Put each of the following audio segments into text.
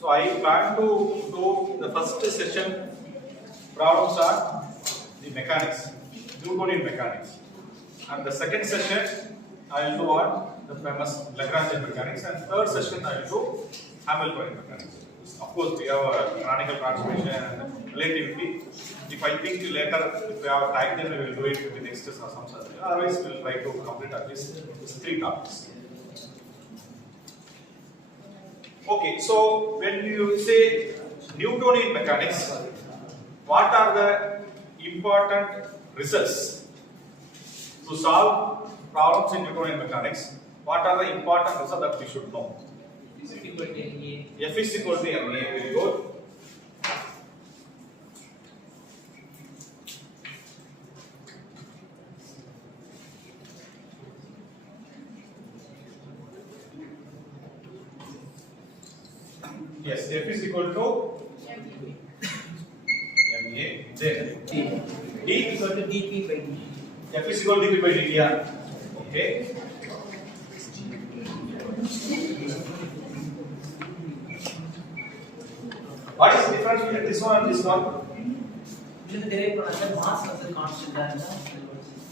So I plan to do the first session problems are the mechanics, Newtonian mechanics, and the second session I will do on the famous Lagrangian mechanics, and third session I will do Hamiltonian mechanics. Of course, we have a canonical transformation and relativity. If I think later, if we have time, then we will do it with extras or some such. Otherwise, we will try to complete at least these 3 topics. Okay, so when you say Newtonian mechanics, what are the important results to solve problems in Newtonian mechanics? What are the important results that we should know? F is equal to ma. Very good. Yes, F is equal to ma. Then D is equal to dp by dt. F is equal to dp by dt. Okay. What is the difference between this one and this one? Mass is constant.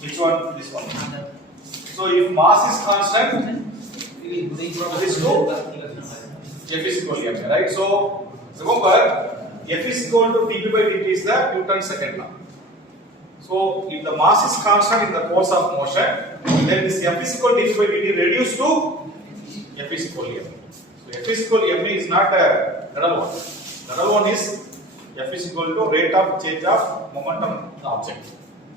Which one? This one. So if mass is constant, this two, F is equal to m, right? So remember, F is equal to dp by dt is the Newton's second law. So if the mass is constant in the course of motion, then this F is equal to dp by dt reduced to F is equal to m. So F is equal to m is not a Nadal one. Nadal one is F is equal to rate of change of momentum of the object.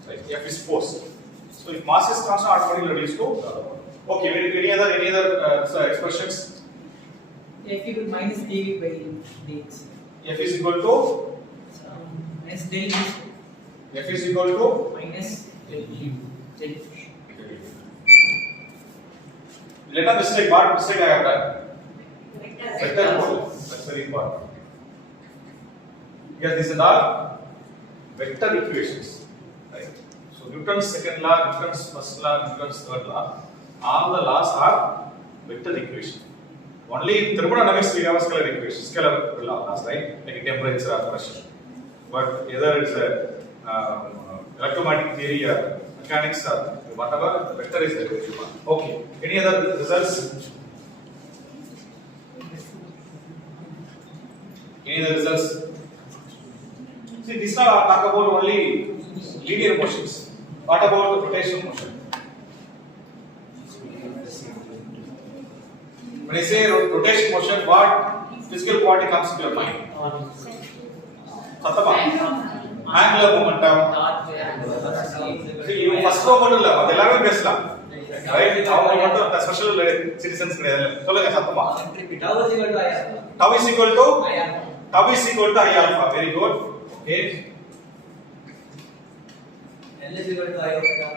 Right? F is force. So if mass is constant, automatically reduced to Nadal one. Okay. Any other expressions? F equal to minus dv by dx. F is equal to minus del u. F is equal to minus del u. Let us mistake. What mistake I have done? Vector pole. That's very important. Because these are all vector equations, right? So Newton's second law, Newton's first law, Newton's third law, all the laws are vector equations. Only in thermodynamics we have a scalar equation, scalar laws, right? Like temperature or pressure. But either it's a electromagnetic theory or mechanics or whatever, the vector is there. Okay. Any other results? Any other results? See, this now talk about only linear motions. What about the rotational motion? When I say rotation motion, what physical quantity comes to your mind? Sattama. Angular momentum. See, you first moment illa, adella pesla. Right? Our momentum, the special citizens kidayadhu. Solunga Sattama. Tau is equal to Tau is equal to I alpha. Very good. Okay. L is equal to I omega.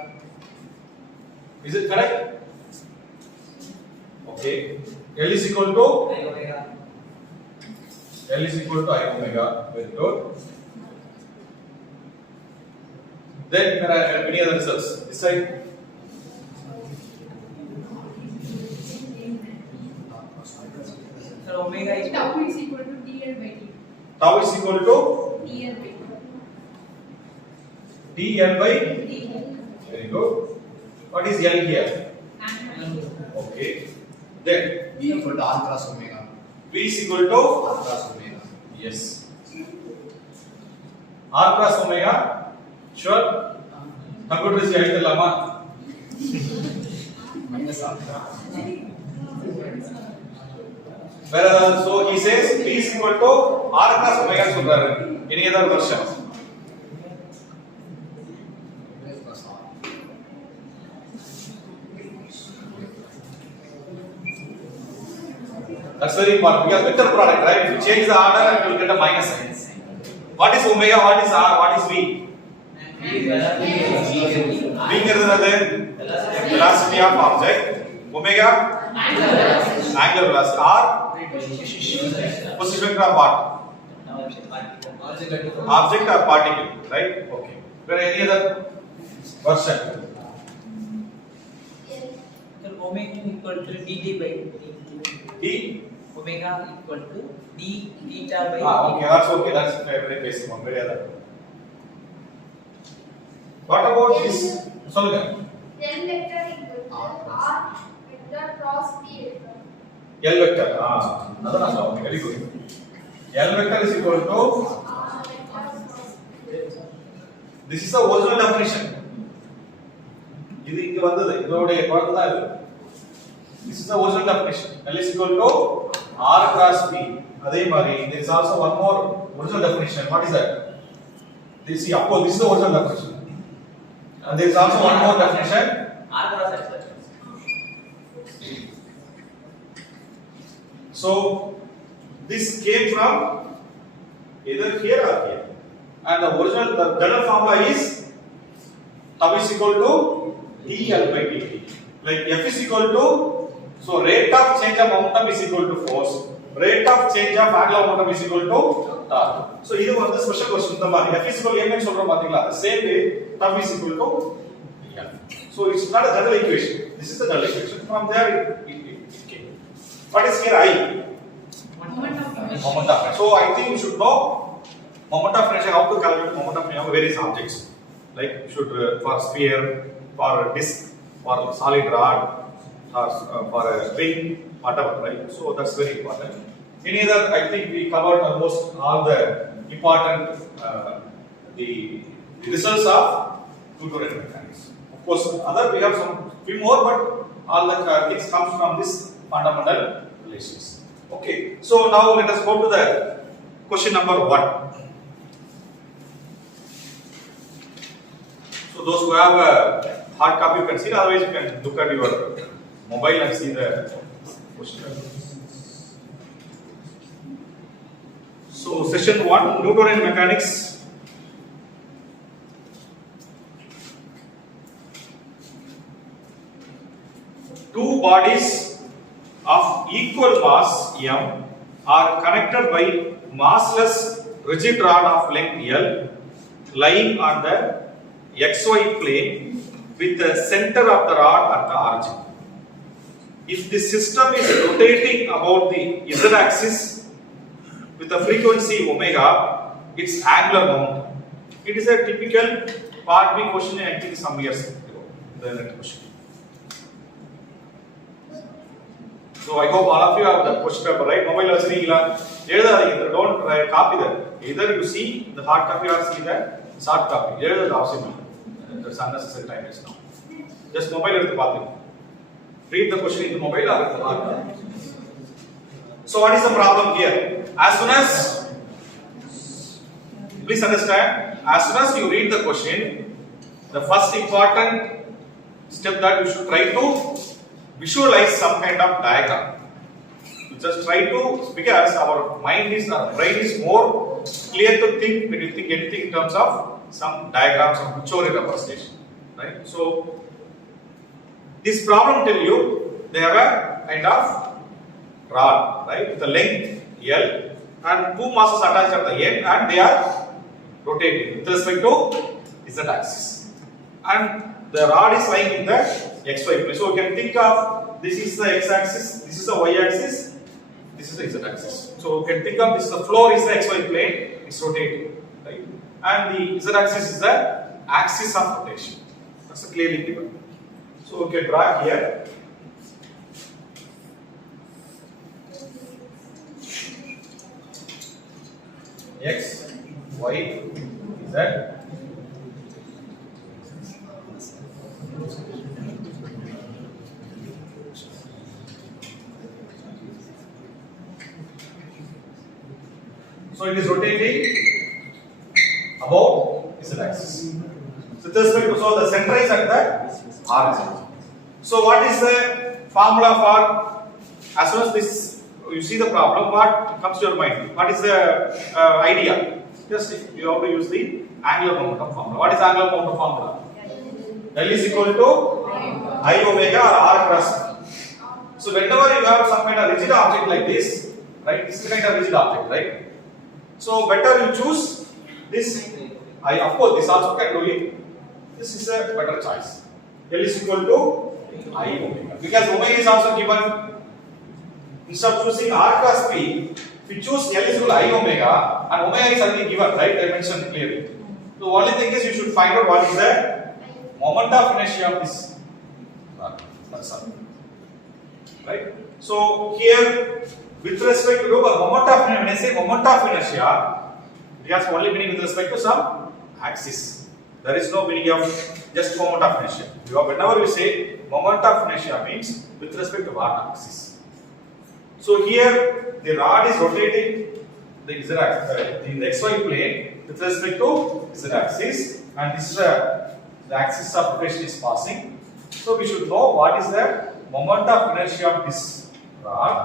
Is it correct? Okay. L is equal to I omega. L is equal to I omega. Very good. Then there are many other results. This side. So omega is Tau is equal to dl by dt. Tau is equal to dl by dl by. dt. Very good. What is L here? Okay. Then V equal to R cross omega. V is equal to R cross omega. yes. R cross omega. Sure. Computer is right lama. Minus R. Whereas so he says V is equal to R cross omega சொல்றாரு. Any other version? Plus R. That's very important because vector product, right? If you change the order, you will get a minus sign. What is omega? What is R? What is V? V is another velocity of object. Omega? Angular velocity. R? Position vector of what? Object or particle, right? Okay. There any other version? omega equal to dt by dt. D omega equal to d theta by Okay, that's okay. That's very basic one. Very other. What about this? Solve L vector equal to R vector cross P vector. L vector. That's okay. Very good. L vector is equal to. R vector cross P vector. This is the original definition. இது இங்க வந்தது இதோட குழந்தை தான் இது. This is the original definition. L is equal to R cross P. அதே மாதிரி there is also one more original definition. What is that? This is the original definition. And there is also one more definition. R cross X. So this came from either here or here. And the general formula is tau is equal to dl by dt. Like F is equal to, so rate of change of momentum is equal to force, rate of change of angular momentum is equal to torque. So இது வந்து special question இந்த மாதிரி F is equal to m சொல்றோம் பாத்தீங்களா, the same way tau is equal to dl. So it's not a general equation, this is the general equation. From there it came. What is here I? Moment of inertia. So I think you should know moment of inertia, how to calculate moment of inertia of various objects. Like you should for sphere, for disc, for solid rod, or for a string, whatever, right? So that's very important. In either, I think we covered almost all the important the results of two-to-one mechanics. Of course, other we have some few more, but all the things comes from this fundamental relations. Okay, so now let us go to the question number 1. So those who have a hard copy you can see, otherwise you can look at your mobile and see the question. So session 1, Newtonian mechanics. Two bodies of equal mass m are connected by massless rigid rod of length L lying on the xy plane with the center of the rod at the origin. If the system is rotating about the z axis with a frequency omega, its angular momentum. It is a typical part B question, I think some years ago. The next question. So I hope all of you have the question paper, right? Mobile வச்சிருக்கீங்களா? எழுதாதீங்க. Don't copy that. Either you see the hard copy or see the soft copy. எழுதுறது அவசியம் இல்லை. That's unnecessary time is now. Just mobile எடுத்து பாருங்க. Read the question in the mobile or in the hard copy. So what is the problem here? As soon as, please understand, as soon as you read the question, the first important step that you should try to visualize some kind of diagram. You just try to, because our mind is, our brain is more clear to think when you think anything in terms of some diagrams of pictorial representation, right? So this problem tell you they have a kind of rod, right, with a length L and two masses attached at the end, and they are rotating with respect to z axis, and the rod is lying in the xy plane. So you can think of this is the x axis, this is the y axis, this is the z axis. So you can think of this, the floor is the xy plane, it's rotating, right, and the z axis is the axis of rotation. That's clearly given. So you can draw here. X, Y, Z. So it is rotating about z axis. So with respect to, so the center is at the origin. So what is the formula for, as soon as this you see the problem, what comes to your mind? What is the idea? Just you have to use the angular momentum formula. What is angular momentum formula? L is equal to I omega or R cross. So whenever you have some kind of rigid object like this, right? This is kind of rigid object, right? So better you choose this. I, of course, this also can do it. This is a better choice. L is equal to I omega, because omega is also given Instead of choosing r cross p, if you choose L is equal to I omega, and omega is already given, right? I mentioned clearly. So, only thing is you should find out what is the moment of inertia of this. That's all. Right? So, here, with respect to the moment of inertia, when I say moment of inertia, it has only meaning with respect to some axis. There is no meaning of just moment of inertia. Whenever you say moment of inertia means with respect to what axis. So here the rod is rotating the z axis in the xy plane with respect to z axis, and this is the axis of rotation is passing. So we should know what is the moment of inertia of this rod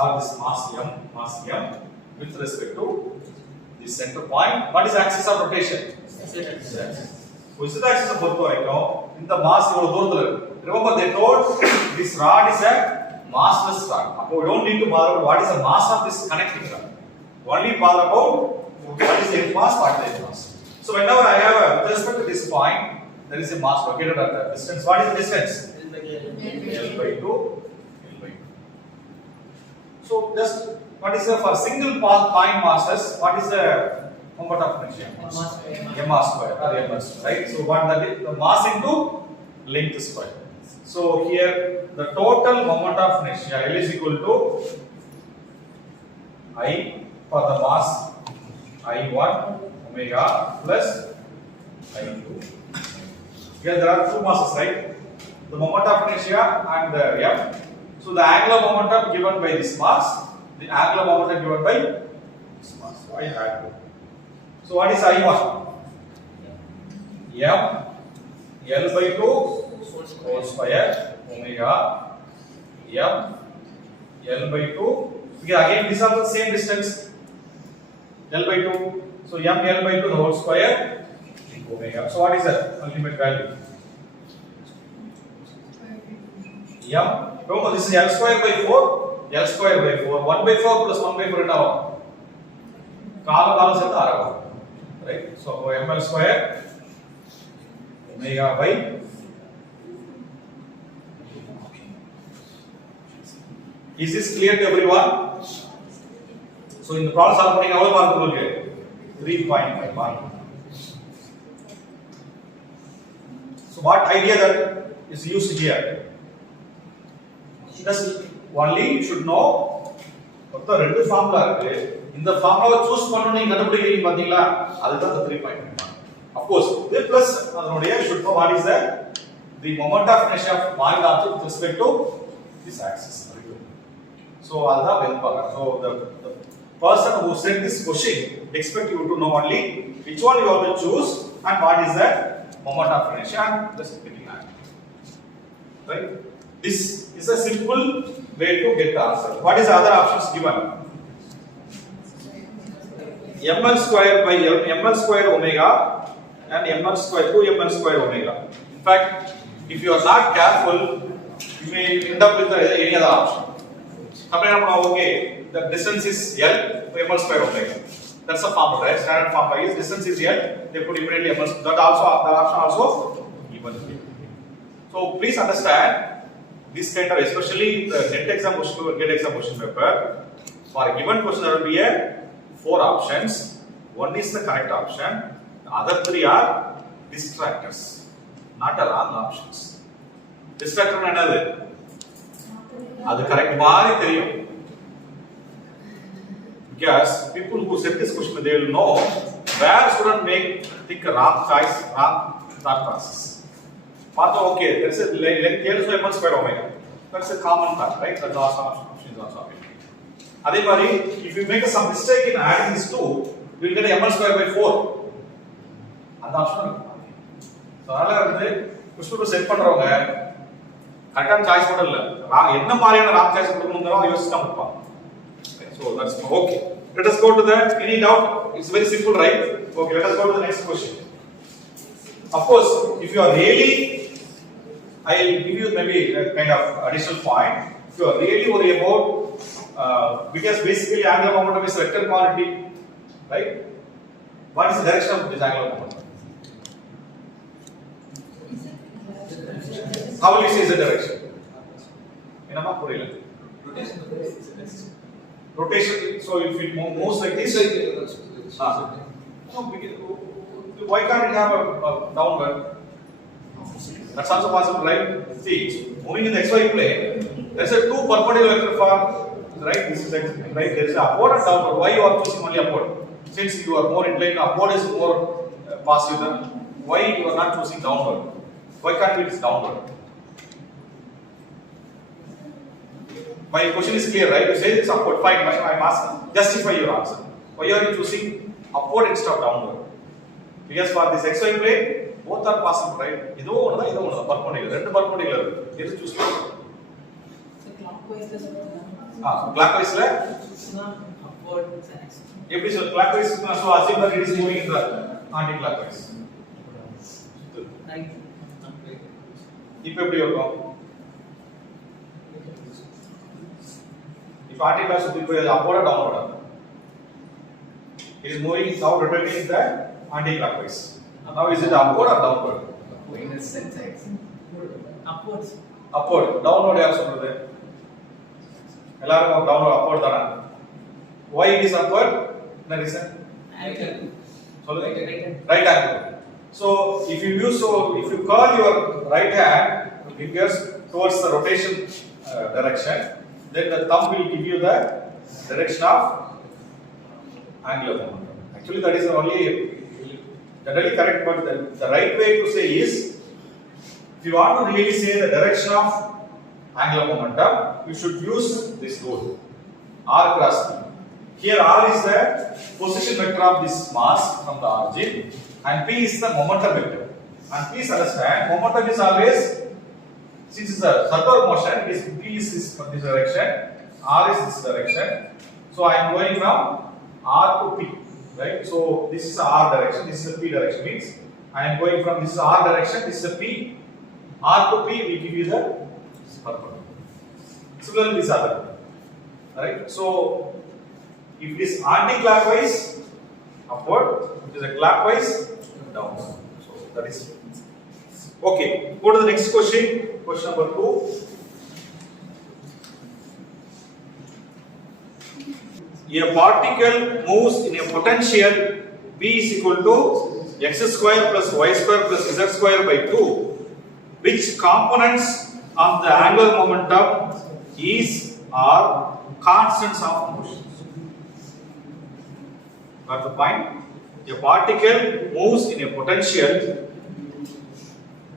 or this mass m with respect to the center point. What is the axis of rotation? Z axis. So z axis பொறுத்த வரைக்கும் இந்த mass இவ்வளவு தூரத்துல இருக்கு. Remember they told this rod is a massless rod. So we don't need to bother about what is the mass of this connecting rod. Only bother about what is the end mass, what is the end mass. So whenever I have with respect to this point, there is a mass located at that distance. What is the distance? L by 2. So just what is the for single point masses? What is the moment of inertia? M square or ms, right? So what that is the mass into length square. So here the total moment of inertia L is equal to I for the mass I1 omega plus I2. Here there are two masses, right? The moment of inertia and the M. So the angular momentum given by this mass, the angular momentum given by this mass. So I had to. So what is I1? M L by 2 whole square omega M L by 2. Again these are the same distance L by 2. So M L by 2 the whole square omega. So what is the ultimate value? M. Remember this is L square by 4. L square by 4. 1 by 4 plus 1 by 4 என்ன ஆகும்? காலம் சேர்த்து 6 ஆகும். Right? So ml square omega by Is this clear to everyone? So in the problem solve பண்ணீங்க எவ்வளவு mark உங்களுக்கு 3.5 mark. So what idea that is used here? Just only you should know மொத்த ரெண்டு ஃபார்முலா இருக்கு. இந்த ஃபார்முலாவை choose பண்ணனும் நீங்க கண்டுபிடிக்கிறீங்க பாத்தீங்களா? அதுதான் அந்த 3.5 mark. Of course, this plus அதனுடைய should know what is the moment of inertia of point object with respect to this axis. So அதுதான் வெல் பார்க்கணும். So the person who said this question expect you to know only which one you have to choose and what is the moment of inertia and just getting that. Right? This is a simple way to get the answer. What is the other options given? ml square by ml square omega and ml square 2ml square omega. In fact, if you are not careful, you may end up with any other option. Okay, the distance is L by ml square omega. That's a formula, right? Standard formula is distance is L. They put immediately ml. That option also given here. So please understand this kind of, especially the net exam question, get exam question paper. For a given question, there will be a 4 options. One is the correct option. The other 3 are distractors, not a wrong options. Distractor என்னது? அது correct மாதிரி தெரியும். Because people who set this question, they will know where student take a wrong choice, wrong thought process. Pato, okay, that's a length here so ml square omega. That's a common thought, right? That's also option is also available. அதே மாதிரி if you make some mistake in adding these two, you will get ml square by 4. அந்த option இருக்கு. So அதனால வந்து question set பண்றவங்க கரெக்டான choice மட்டும் இல்ல, என்ன மாதிரியான ராங் சாய்ஸ் கொடுக்கணும்ங்கறத யோசிச்சு கொடுப்பாங்க. So that's okay. Let us go to the any doubt? It's very simple, right? Okay, let us go to the next question. Of course, if you are really, I will give you maybe a kind of additional point. If you are really worried about, because basically angular momentum is a vector quantity, right? What is the direction of this angular momentum? How will you say the direction? Enama puriyala. Rotation. So if it moves like this, why can't it have a downward? That's also possible, right? See, moving in the xy plane, there's a two perpendicular vector for right. This is right. There is an upward and downward. Why you are choosing only upward? Since you are more inclined, upward is more positive. Than why you are not choosing downward? Why can't it be downward? My question is clear, right? You say it's upward. Fine. I'm asking. Justify your answer. Why are you choosing upward instead of downward? Because for this xy plane, both are possible, right? This one, perpendicular. Two perpendicular. This is choose. So clockwise is clockwise la. Upward is an x. If so clockwise, so assume that it is moving in the anti-clockwise. Right. If எப்படி இருக்கும்? If anti-clockwise would be upward or downward? It is moving now rotating in the anti-clockwise. Now is it upward or downward? Upwards. Upward. Downward யார் சொல்றது? எல்லாரும் downward upward தானா? Why it is upward? என்ன reason? Angle. சொல்லுங்க. Right angle. So if you curl your right hand fingers towards the rotation direction, then the thumb will give you the direction of angular momentum. Actually, that is only generally correct, but the right way to say is, if you want to really say the direction of angular momentum, you should use this rule, r cross p. Here r is the position vector of this mass from the origin, and p is the momentum vector. And please understand, momentum is always, since it's a circular motion, p is this direction, r is this direction. So I am going from r to p, right? So this is the r direction, this is the p direction. Means I am going from this is r direction, this is the p. R to p will give you the perpendicular. Similarly, this other, right? So if it is anti-clockwise, upward. If it is a clockwise, downward. So that is okay. Go to the next question. Question number 2. A particle moves in a potential V is equal to x square plus y square plus z square by 2. Which components of the angular momentum are constants of motion? Got the point? A particle moves in a potential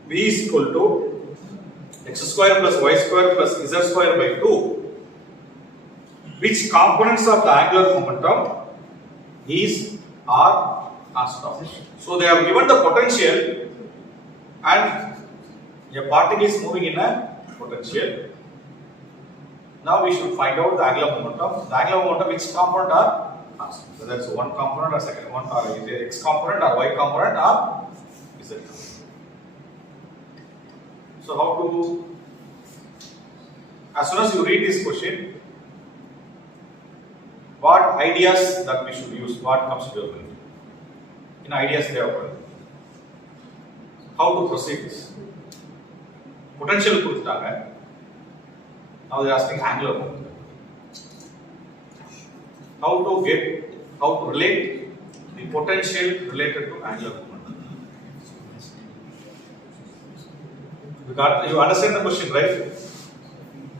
V is equal to x square plus y square plus z square by 2. Which components of the angular momentum are constant. So they have given the potential, and a particle is moving in a potential. Now we should find out the angular momentum. The angular momentum, which component are constant. So that's one component or second one, or is it x component or y component or z component. So how to, as soon as you read this question, what ideas that we should use, what comes to your mind? In ideas they are called. How to proceed this? Potential கொடுத்துட்டாங்க. Now they are asking angular momentum. How to relate the potential related to angular momentum? You understand the question, right?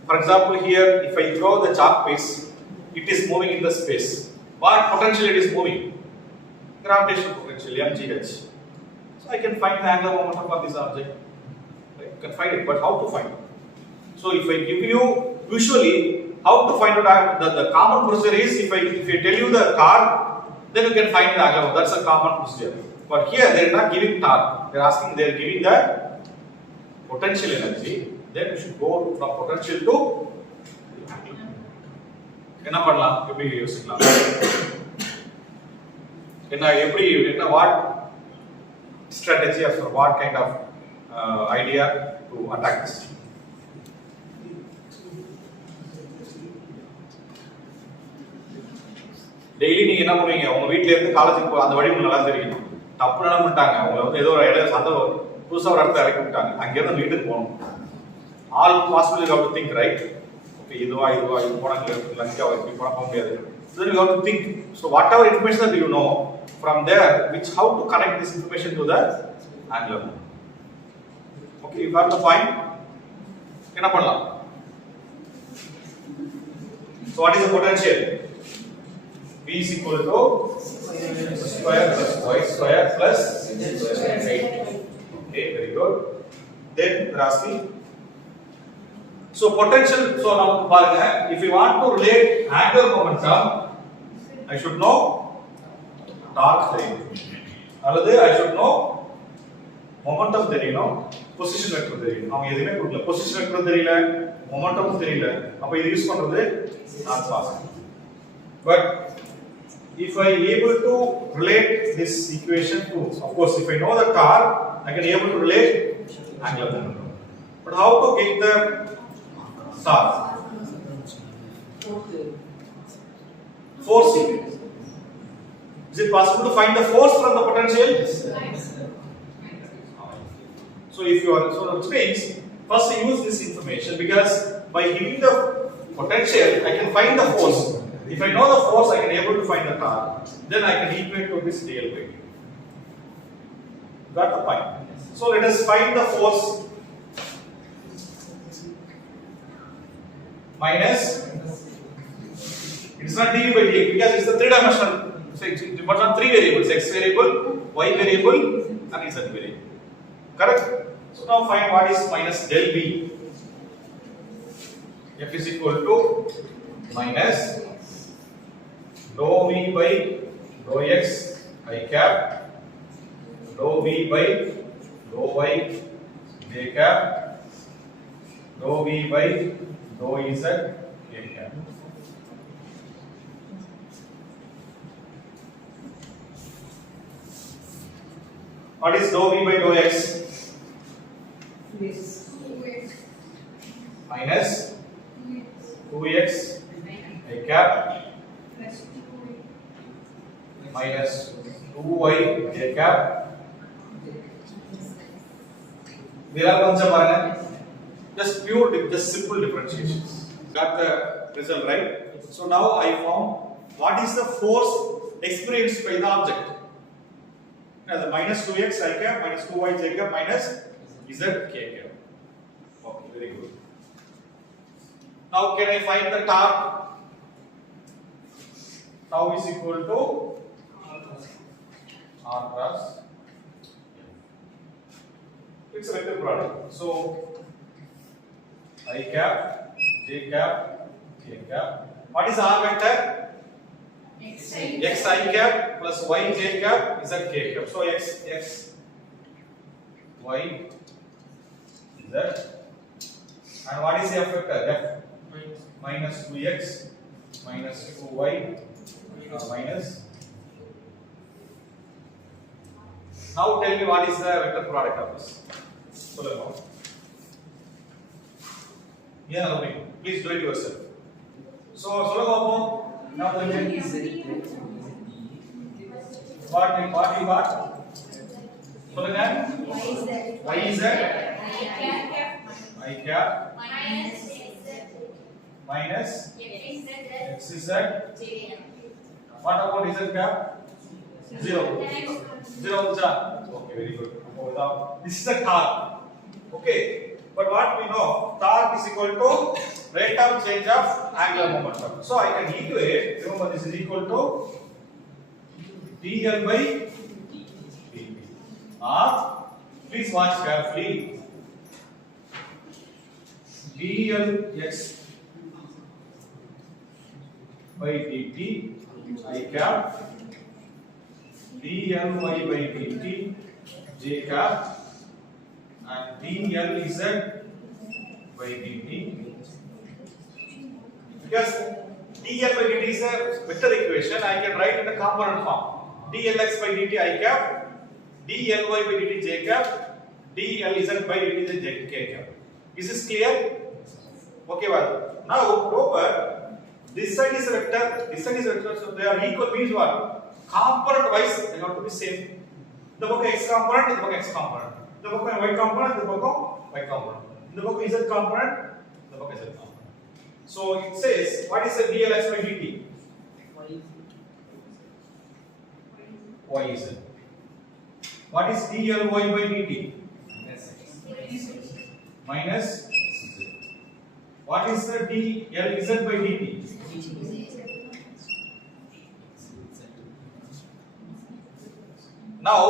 For example, here if I throw the chalk piece, it is moving in the space. What potential it is moving? Gravitational potential, mgh. So I can find the angular momentum for this object. Right? You can find it, but how to find it? So if I give you, usually how to find out the common procedure is, if I tell you the car, then you can find the angular momentum. That's a common procedure. But here they are not giving torque. They are giving the potential energy. Then you should go from potential to என்ன பண்ணலாம், எப்படி யோசிக்கலாம், என்ன what strategy or what kind of idea to attack this? Daily நீங்க என்ன பண்ணுவீங்க, உங்க வீட்ல இருந்து காலேஜுக்கு அந்த வழிமுறை நல்லா தெரியும். தப்பு என்ன பண்ணிட்டாங்க, உங்களை வந்து ஏதோ ஒரு இடம் அந்த புதுசா ஒரு இடத்துல இறக்கி விட்டாங்க, அங்க இருந்து வீட்டுக்கு போகணும். All possible you have to think, right? So then you have to think. So whatever information that you know from there, which how to connect this information to the angular moment. Okay, you got the point? என்ன பண்ணலாம்? So what is the potential? V is equal to square plus y square plus 8. Okay, very good. Then they're asking. So potential. So now பாருங்க, if you want to relate angular momentum, I should know torque தெரியும். அல்லது I should know momentum தெரியணும், position vector தெரியணும். அவங்க எதுமே கொடுக்கல. Position vector தெரியல, momentum தெரியல. அப்ப இது யூஸ் பண்றது not possible. But if I able to relate this equation to, of course, if I know the torque, I can able to relate angular momentum. But how to get the torque? Force equation. Is it possible to find the force from the potential? So if you are, so which means first use this information, because by giving the potential I can find the force. If I know the force, I can able to find the torque. Then I can equate to this dl by dt. Got the point? So let us find the force minus. It is not dv by dx because it's the three-dimensional. So it depends on three variables: x variable, y variable, and z variable. Correct? So now find what is minus del v. F is equal to minus dou v by dou x I cap, dou v by dou y j cap, dou v by dou z k cap. What is dou v by dou x? Minus 2x I cap minus 2y j cap. There are கொஞ்சம் பாருங்க, just simple differentiations. Got the result right? So now I found what is the force experienced by the object. Now the minus 2x I cap minus 2y j cap minus z k cap. Okay, very good. Now can I find the torque? Tau is equal to r cross. It's a vector product. So I cap, j cap, k cap. What is r vector? X I cap plus y j cap is a k cap. So x y z. And what is f vector? F minus 2x minus 2y minus. Now tell me what is the vector product of this. சொல்லுங்க. Yeah, please do it yourself. So சொல்லுங்க பாப்போம். Now the what? சொல்லுங்க. Y z I cap minus x z. What about z cap? 0. Okay, very good. This is the torque. Okay, but what we know, torque is equal to rate of change of angular momentum. So I can equate. Remember, this is equal to dl by dt. Please watch carefully. dl x by dt I cap dly by dt j cap and dlz by dt. Because dl by dt is a vector equation, I can write in the component form. dlx by dt I cap, dly by dt j cap, dlz by dt j k cap. Is this clear? Okay, well, now over this side is a vector, this side is a vector, so they are equal means what? Component wise they have to be same. The book x component, the book x component. The book y component, the book y component. The book z component, the book z component. So it says, what is the dLx by dt? Yz. What is dLy by dt? Minus z. What is the dLz by dt? Now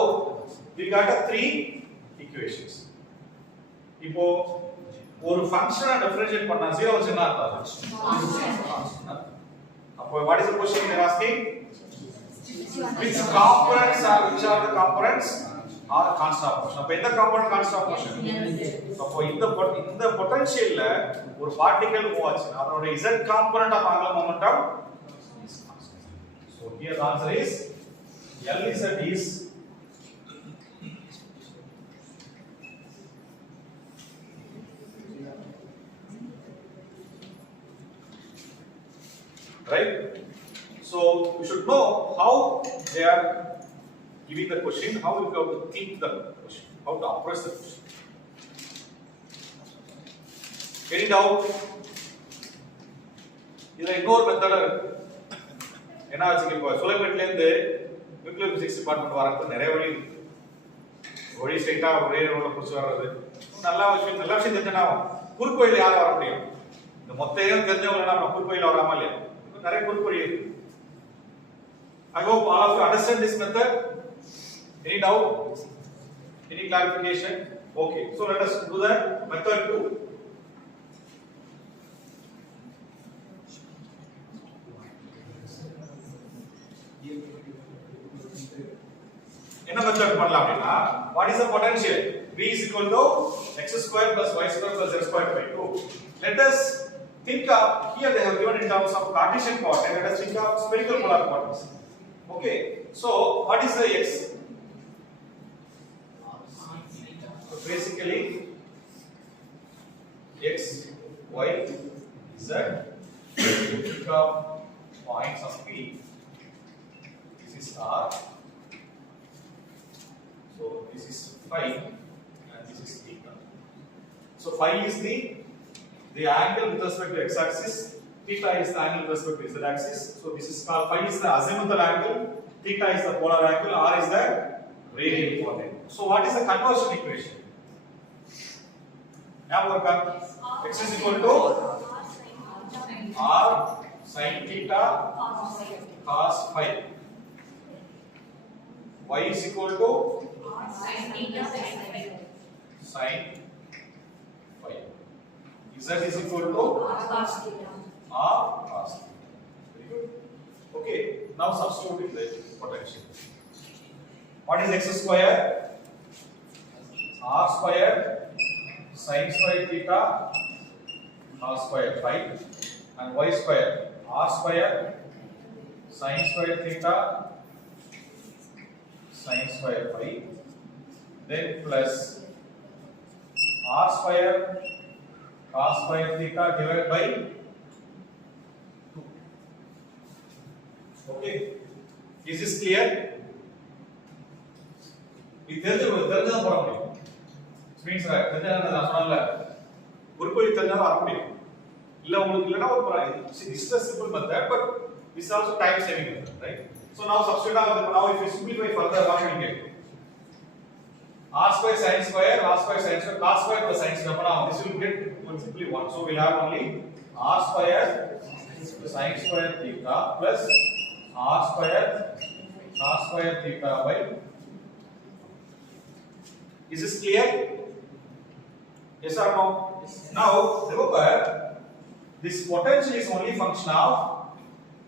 we got a three equations. இப்போ ஒரு ஃபங்க்ஷனை differentiate பண்ணா 0 வச்சு என்ன அர்த்தம்? அப்போ what is the question they are asking? Which components are which are the components are constant of motion? அப்ப எந்த காம்பனன்ட் கான்ஸ்டன்ட் ஆஃப் மோஷன்? அப்போ இந்த பொட்டன்ஷியல்ல ஒரு பார்ட்டிகல் மூவ் ஆச்சு அதோட z component of angular momentum is constant. So here the answer is Lz is right. So we should know how they are giving the question, how we have to think the question, how to approach the question. Any doubt? இதுல இன்னொரு method இருக்கு. என்ன ஆச்சு இப்போ சுலைமெட்ல இருந்து nuclear physics department வரது நிறைய வழி இருக்கு. வழி ஸ்ட்ரைட்டா ஒரே ரோல புடிச்சு வர்றது. நல்ல விஷயம் தெரிஞ்சனா குறுக்கு வழியில யார வர முடியும்? இந்த மொத்தம் தெரிஞ்சவங்க நம்ம குறுக்கு வழியில வராம இல்லையா? நிறைய குறுக்கு வழி இருக்கு. I hope all of you understand this method. Any doubt? Any clarification? Okay, so let us do that method 2. என்ன மெத்தட் பண்ணலாம் அப்படினா what is the potential? V is equal to x square plus y square plus z square by 2. Let us think of, here they have given in terms of Cartesian coordinate, let us think of spherical polar coordinates. Okay, so what is the x? So basically x, y, z, think of points of P. This is R. So this is phi and this is theta. So phi is the angle with respect to x-axis, theta is the angle with respect to z-axis. So this is called, phi is the azimuthal angle, theta is the polar angle, r is the radial coordinate. So what is the conversion equation? Now work on x is equal to r sin theta cos phi. Y is equal to sin phi. Z is equal to r cos theta. Very good. Okay, now substitute in the potential. What is x square? R square sin square theta cos square phi, and y square r square sin square theta sin square phi, then plus r square cos square theta divided by 2. Okay, is this clear? இது தெரிஞ்சா போட முடியும். Means தெரிஞ்சா நான் சொன்னல குறிப்பொழி தெரிஞ்சா வர முடியும். இல்ல உங்களுக்கு இல்லனா ஒரு this is a simple method, but this is also time saving method, right? So now substitute now if you simplify further, what will you get? R square sin square, R square sin square, cos square plus sin square. Now this will get simply 1. So we'll have only R square sin square theta plus R square cos square theta by. Is this clear? Yes or no? Yes. Now remember, this potential is only function of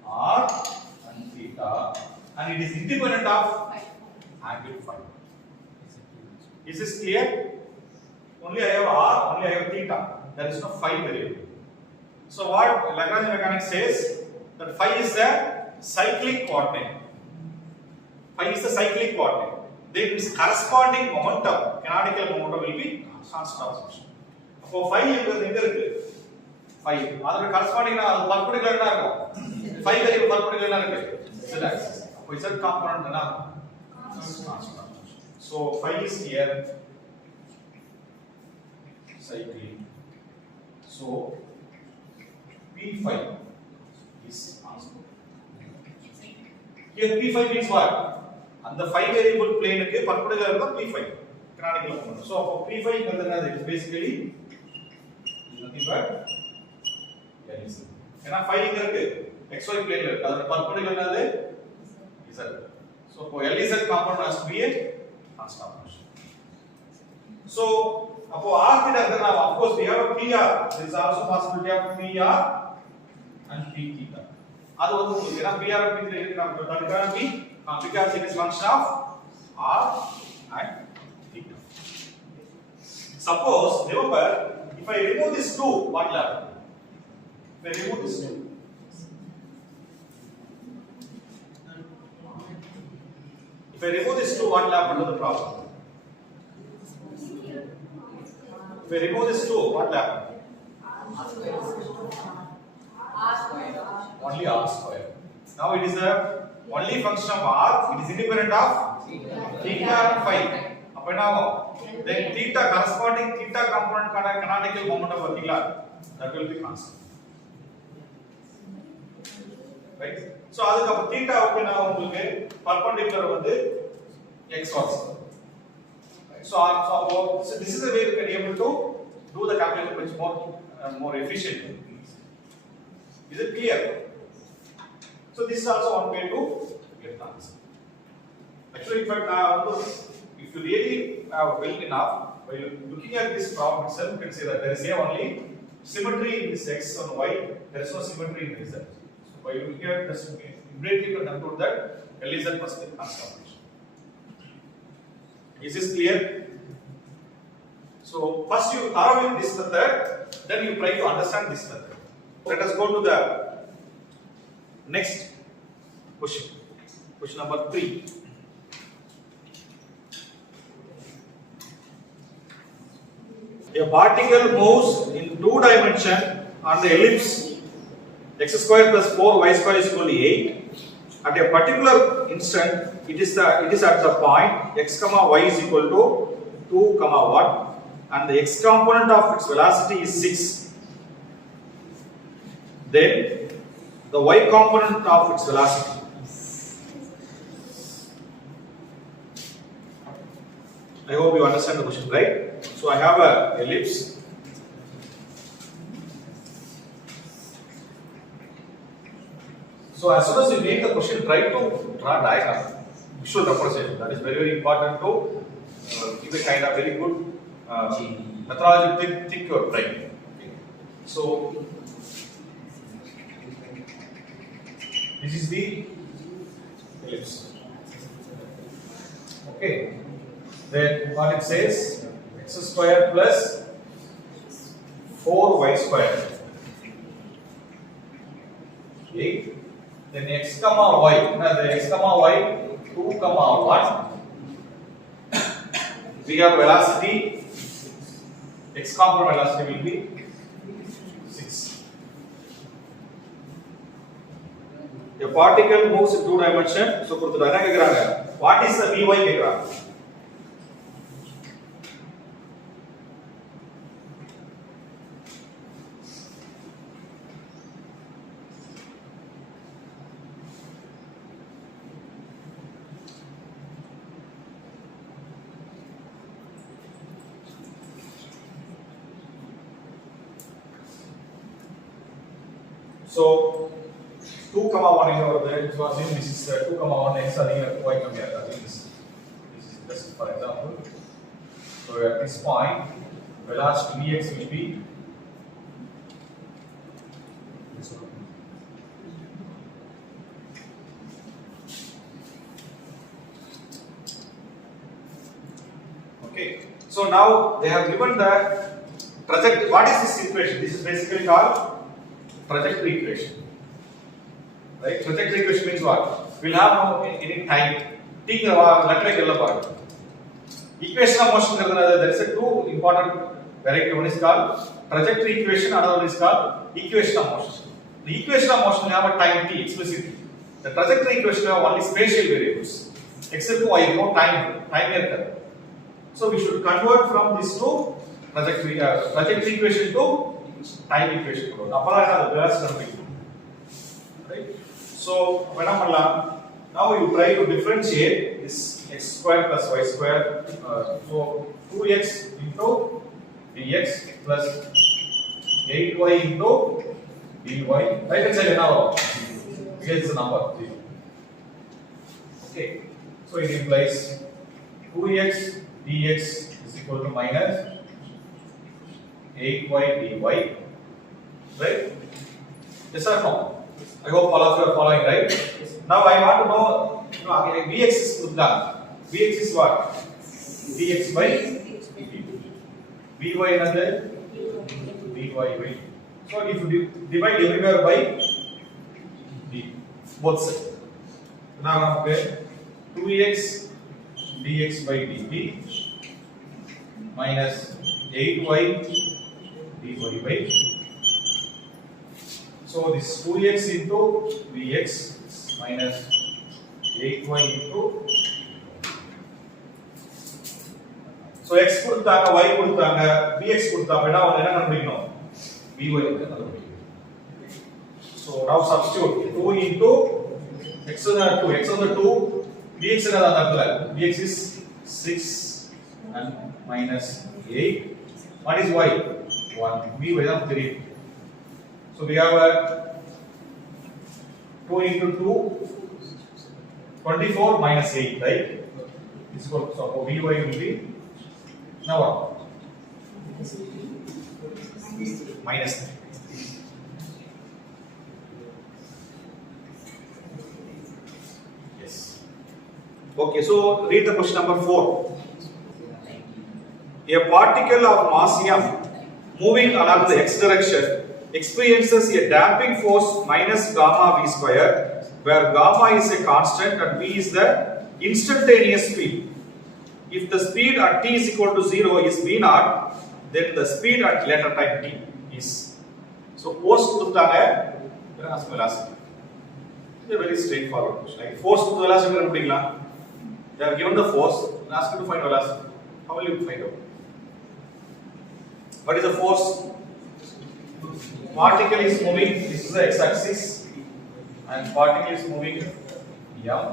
r and theta, and it is independent of angle phi. Is this clear? Only I have r, only I have theta. There is no phi variable. So what Lagrangian mechanics says, that phi is the cyclic coordinate. Phi is the cyclic coordinate. Then its corresponding momentum, canonical momentum, will be constant of motion. So phi என்பது எங்க இருக்கு? Phi. அதோட corresponding perpendicular என்ன இருக்கும்? Phi value perpendicular என்ன இருக்கு? Z axis. அப்போ Z component என்ன இருக்கும்? Constant of motion. So phi is here cyclic. So P P phi is asked. Here P phi means what? And the phi variable plane is perpendicular to P phi. Canonical component. So P phi is basically nothing but LZ. And phi is xy plane. That perpendicular is Z. So LZ component has to be a constant function. So R theta, of course we have a PR. There is also possibility of PR and P theta. That is PR and P theta because it is function of R and theta. Suppose, remember, if I remove this 2, what will happen? If I remove this 2, if I remove this 2, what will happen to the problem? If I remove this 2, what will happen? Only R square. Now it is the only function of R, it is independent of theta and phi. Then theta corresponding theta component canonical moment of vertical, that will be constant. Right? So that's theta perpendicular to x also. So this is the way we can be able to do the calculation much more efficiently. Is it clear? So this is also one way to get the answer. Actually, in fact, if you really have well enough, by looking at this problem itself, you can say that there is only symmetry in this x and y. There is no symmetry in z. So by looking at this, immediately you can conclude that LZ must be constant. Is this clear? So first you thoroughly this method, then you try to understand this method. Let us go to the next question. Question number 3. A particle moves in 2 dimensions on the ellipse x square plus 4y square is equal to 8. At a particular instant, it is at the point x comma y is equal to 2 comma 1, and the x component of its velocity is 6. Then the y component of its velocity. I hope you understand the question, right? So I have a ellipse. So as soon as you make the question, try to draw diagram, visual representation. That is very, very important to give a kind of very good methodology to think your brain. Okay. So this is the ellipse. Okay. Then what it says, x square plus 4y square. Okay. Then x comma y, the x comma y 2 comma 1. We have velocity, x component velocity will be 6. A particle moves in 2 dimensions. So what is the Vy? So 2 comma 1 is over there. So assume this is 2 comma 1 x and y comma here. This is just for example. So at this point, velocity vx will be this one. Okay. So now they have given the trajectory. What is this equation? This is basically called trajectory equation. Right? Trajectory equation means what? We'll have no any time. T part. Equation of motion, there is a 2 important variety. One is called trajectory equation, another one is called equation of motion. The equation of motion will have a time t explicitly. The trajectory equation will have only spatial variables. Except y, no time here. So we should convert from this to trajectory equation to time equation போடுவோம் அப்பதான் அது velocity கண்டுபிடிக்கும். Right? So என்ன பண்ணலாம்? Now you try to differentiate this x square plus y square. So 2x into dx plus 8y into dy. Right hand side என்ன வரும்? Because it's a number. Okay. So it implies 2x dx is equal to minus 8y dy. Right? Yes or no? I hope all of you are following, right? Now I want to know, again, Vx is Buddha. Vx is what? Dx by Vy another Vy by. So if you divide everywhere by d, both sides. Now okay, 2x dx by dt minus 8y dy by. So this 2x into vx minus 8y into. So x கொடுத்தாங்க y கொடுத்தாங்க vx கொடுத்தாங்க என்ன கண்டுபிடிக்கணும் vy கண்டுபிடிக்கணும். So now substitute 2 into x on the 2 vx என்னது அந்த இடத்துல vx is 6 and minus 8. What is y? 1. Vy தான் தெரியும். So we have a 2 into 2 24 minus 8, right? This is what, so Vy will be now what? Minus 3. Yes. Okay, so read the question number 4. A particle of mass m moving along the x direction experiences a damping force minus gamma v square, where gamma is a constant and v is the instantaneous speed. If the speed at t is equal to 0 is v naught, then the speed at later time t is. So force கொடுத்தாங்க velocity. It's a very straightforward question. Like force to velocity கண்டுபிடிக்கலாம். They are given the force and asked you to find velocity. How will you find out? What is the force? Particle is moving, this is the x-axis, and particle is moving m,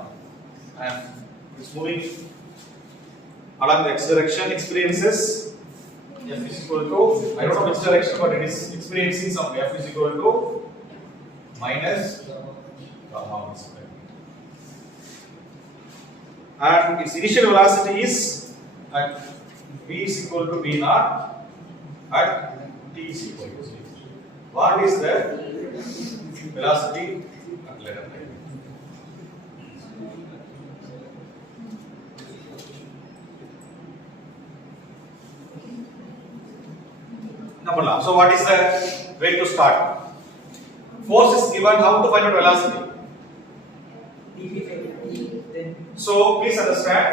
and it's moving along the x direction, experiences f is equal to, I don't know which direction, but it is experiencing some f is equal to minus gamma v square. And its initial velocity is at v is equal to v naught at t is equal to 0. What is the velocity at later time? Number one. So what is the way to start? Force is given. How to find out velocity? So please understand.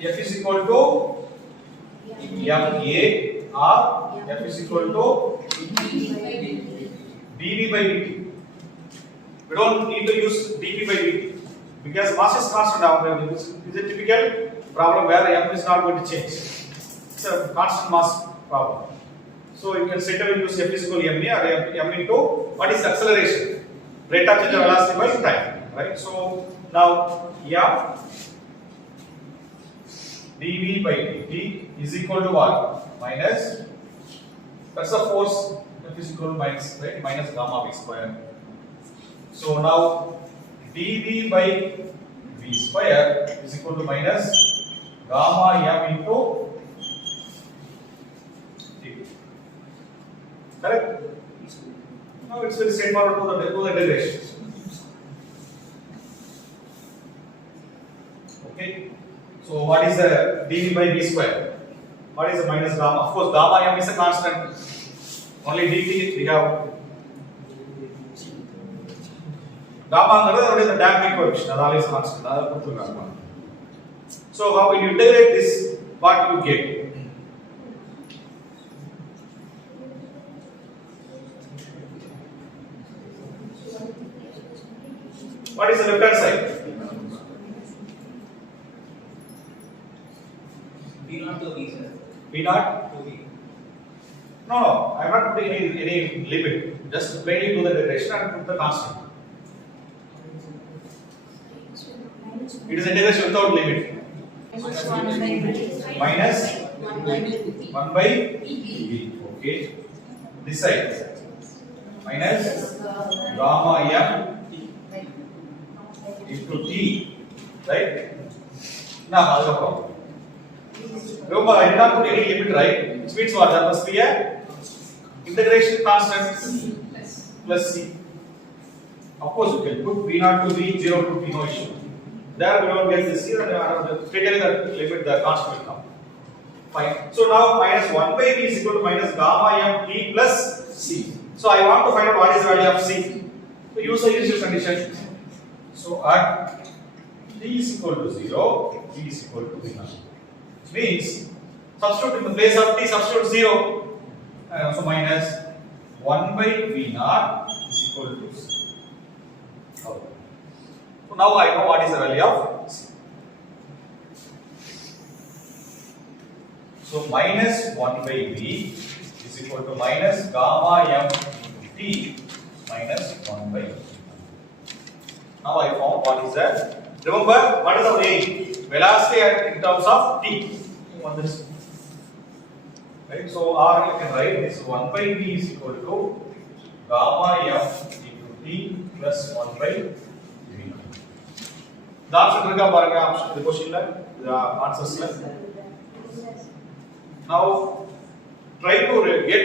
F is equal to ma or F is equal to dv by dt. We don't need to use dv by dt because mass is constant. This is a typical problem where m is not going to change. It's a constant mass problem. So you can straight away use F is equal to ma or m into what is acceleration? Rate of change of velocity by time. Right? So now m dv by dt is equal to what? Minus, that's the force. F is equal to minus, right? Minus gamma v square. So now dv by v square is equal to minus gamma m into dv. Correct? Now it's very straightforward to the integration. Okay. So what is the dv by v square? What is the minus gamma? Of course, gamma m is a constant. Only dt we have. Gamma is the damping coefficient. That is constant. That is gamma. So how when you integrate this, what you get? What is the left hand side? V naught to V, sir. V naught to V. No, I am not putting any limit. Just plainly do the integration and put the constant. It is integration without limit. Minus 1 by b. Okay. This side. Minus gamma m into t. Right? Now, that's the problem. Remember, I did not put any limit, right? Which means what? That must be a integration constant plus c. Of course, you can put v0 to v, 0 to v, no issue. There we don't get this here, and straight away the limit, the constant will come. Fine. So now minus 1 by v is equal to minus gamma m t plus c. So I want to find out what is the value of c. So use the initial condition. So at t is equal to 0, v is equal to v0. Which means substitute in the place of t, substitute 0. So minus 1 by v0 is equal to c. Okay. So now I know what is the value of c. So minus 1 by v is equal to minus gamma m t minus 1 by v. Now I found what is that. Remember, what is our aim? Velocity in terms of t. On this. Right? So R you can write this 1 by v is equal to gamma m into t plus 1 by v. The option is the question, the answers. Now try to get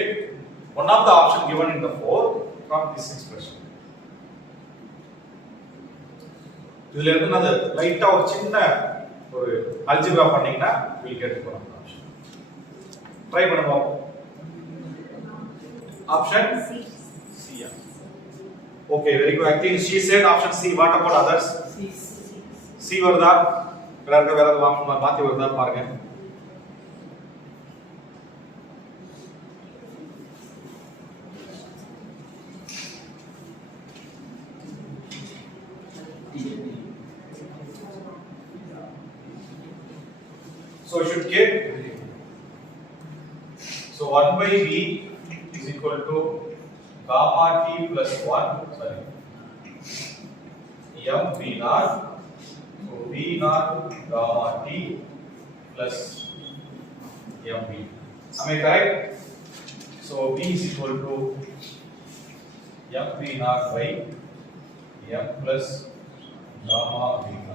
one of the option given in the 4 from this expression. இதுல இருந்து அந்த லைட்டா ஒரு சின்ன ஒரு algebra பண்ணீங்கன்னா we'll get one option. Try பண்ணுவோம். Option C. Okay, very good. I think she said option C. What about others? C வருதா? வேற ஏதாவது மாத்தி வருதா பாருங்க. So you should get, so 1 by v is equal to gamma t plus 1, sorry, m v naught, so v naught gamma t plus m v. Am I correct? So v is equal to m v naught by m plus gamma v naught.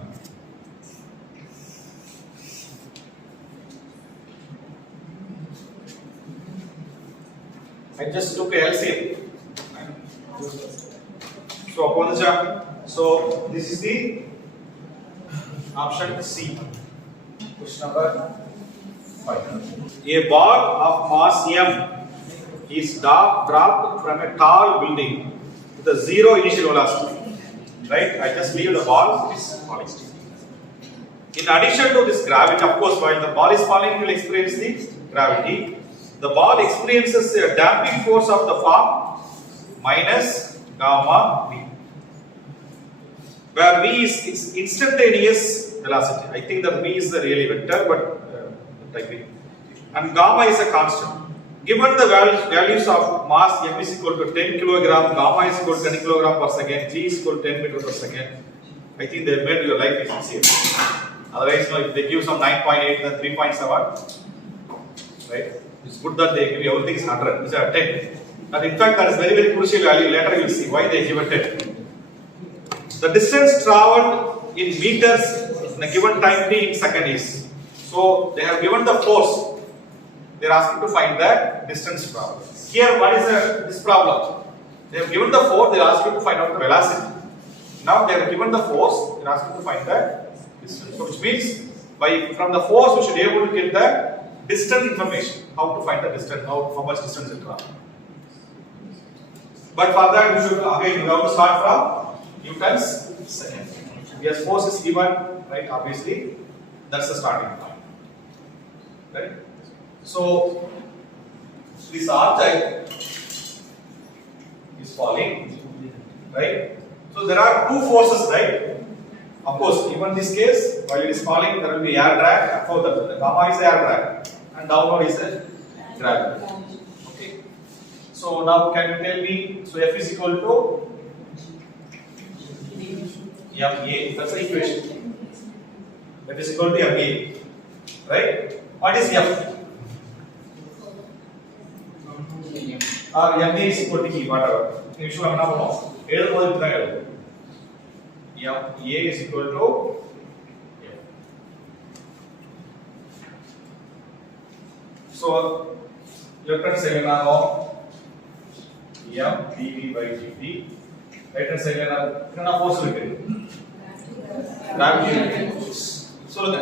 I just took a LCM. So upon the chart, so this is the option C. Question number 5. A ball of mass m is dropped from a tall building with a zero initial velocity. Right? I just leave the ball. It's falling. In addition to this gravity, of course, while the ball is falling, you will experience the gravity. The ball experiences a damping force of the form minus gamma v, where v is its instantaneous velocity. I think the v is the really vector, but typing, and gamma is a constant. Given the values of mass m is equal to 10 kg, gamma is equal to 10 kg per second, g is equal to 10 meter per second, I think they made your life easier. Otherwise, if they give some 9.8 and 3.7, right? It's good that they give you everything is 100. These are 10. And in fact, that is very, very crucial value. Later you will see why they give a 10. The distance traveled in meters in a given time t in second is. So they have given the force. They are asking to find the distance traveled. Here, what is this problem? They have given the force. They are asking to find out the velocity. Now they have given the force. They are asking to find the distance. So which means from the force we should be able to get the distance information. How to find the distance, how much distance it travels. But for that, you should again you have to start from Newton's second. Yes, force is given, right? Obviously, that's the starting point. Right? So this object is falling, right? So there are two forces, right? Of course, even in this case, while it is falling, there will be air drag. So the gamma is air drag, and downward is the gravity. Okay. So now can you tell me? So F is equal to MA. That's the equation. F is equal to MA. Right? What is F? Or MA is equal to E, whatever. You should have enough. MA is equal to F. So left hand side now M dV by dt. Right hand side என்ன force இருக்கு? Gravity force. சொல்லுங்க.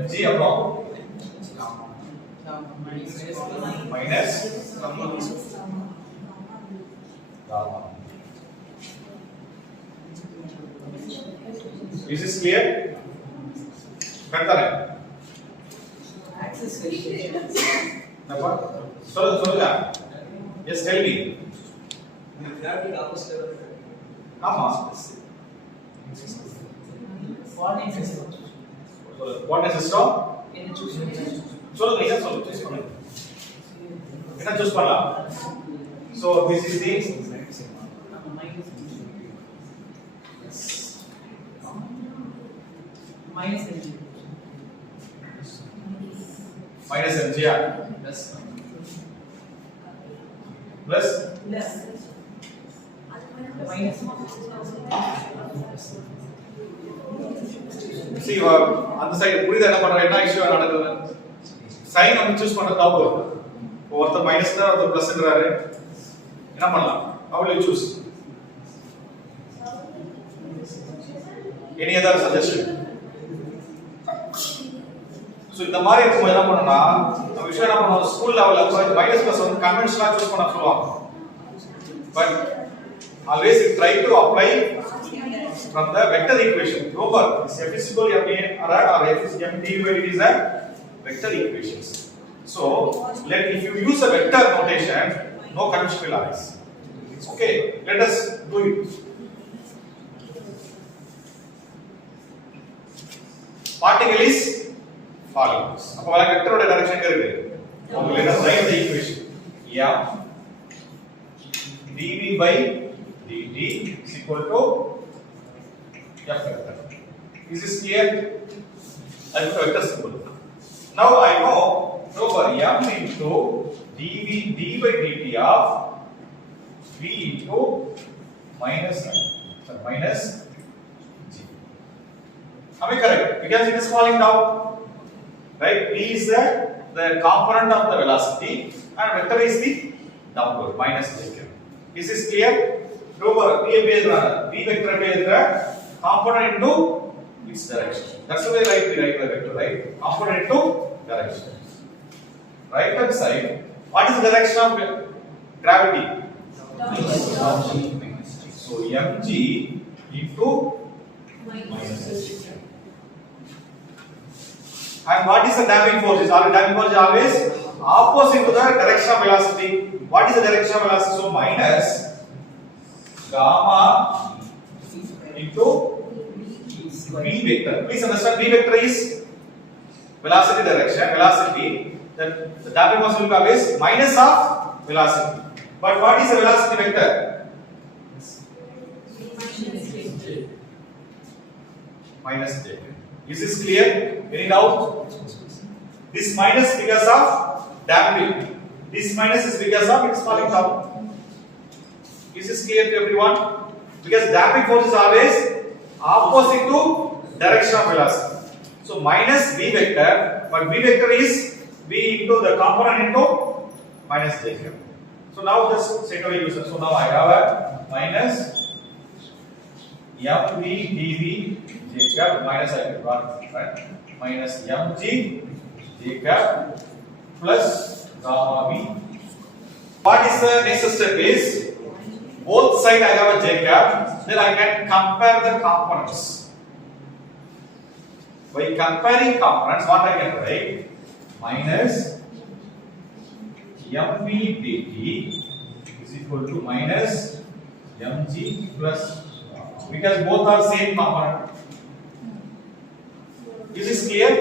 mg அப்புறம் minus gamma. Is this clear? கரெக்டா? Access Napa? சொல்லுங்க. Yes, tell me. gravity opposite level. ஆமா. Coordinate system. Coordinate system? என்ன choose சொல்லுங்க, என்ன சொல்லுங்க. என்ன choose பண்ணலாம்? So this is the minus mg. minus mg Plus. plus Less. Minus. see அந்த சைடு புரியுதா என்ன பண்ற என்ன இஷ்யூ நடக்குது சைன் நம்ம சூஸ் பண்ற தப்பு ஒருத்தர் மைனஸ் தான் ஒருத்தர் பிளஸ்ங்கறாரு என்ன பண்ணலாம் how will you choose any other suggestion so இந்த மாதிரி இருக்கும்போது என்ன பண்ணனும்னா நம்ம விஷயம் என்ன பண்ணுவோம் ஸ்கூல் லெவல்ல மைனஸ் பிளஸ் வந்து கன்வென்ஷனலா சூஸ் பண்ண சொல்லுவாங்க but always try to apply from the vector equation. Remember, this f is equal to ma or f is m dv by dt is a vector equations. So, if you use a vector notation, no confusion will arise. Okay, let us do it. Particle is falling. அப்ப வர வெக்டரோட direction எங்க இருக்கு? Okay, let us write the equation. m dv by dt is equal to f vector. Is this clear? I put a vector symbol. Now I know over m into dv d by dt of v into minus g. Am I correct? Because it is falling down. Right? V is the component of the velocity and vector is the downward minus j. Is this clear? Remember, v vector is the component into its direction. That's the way we write the vector, right? Component into direction. Right hand side, what is the direction of gravity? So mg into minus g. And what is the damping force? Damping force is always opposite to the direction of velocity. What is the direction of velocity? So minus gamma into v vector. Please understand, v vector is velocity direction. Then the damping force will be always minus of velocity. But what is the velocity vector? Minus j. Is this clear? Any doubt? This minus because of damping. This minus is because of it's falling down. Is this clear to everyone? Because damping force is always opposite to direction of velocity. So minus v vector, but v vector is v into the component into minus j. So now just set away user. So now I have a minus mv dv j cap minus I got right minus mg j cap plus gamma v. What is the next step is both side I have a j cap, then I can compare the components. By comparing components, what I can write minus mv dt is equal to minus mg plus because both are same component. Is this clear?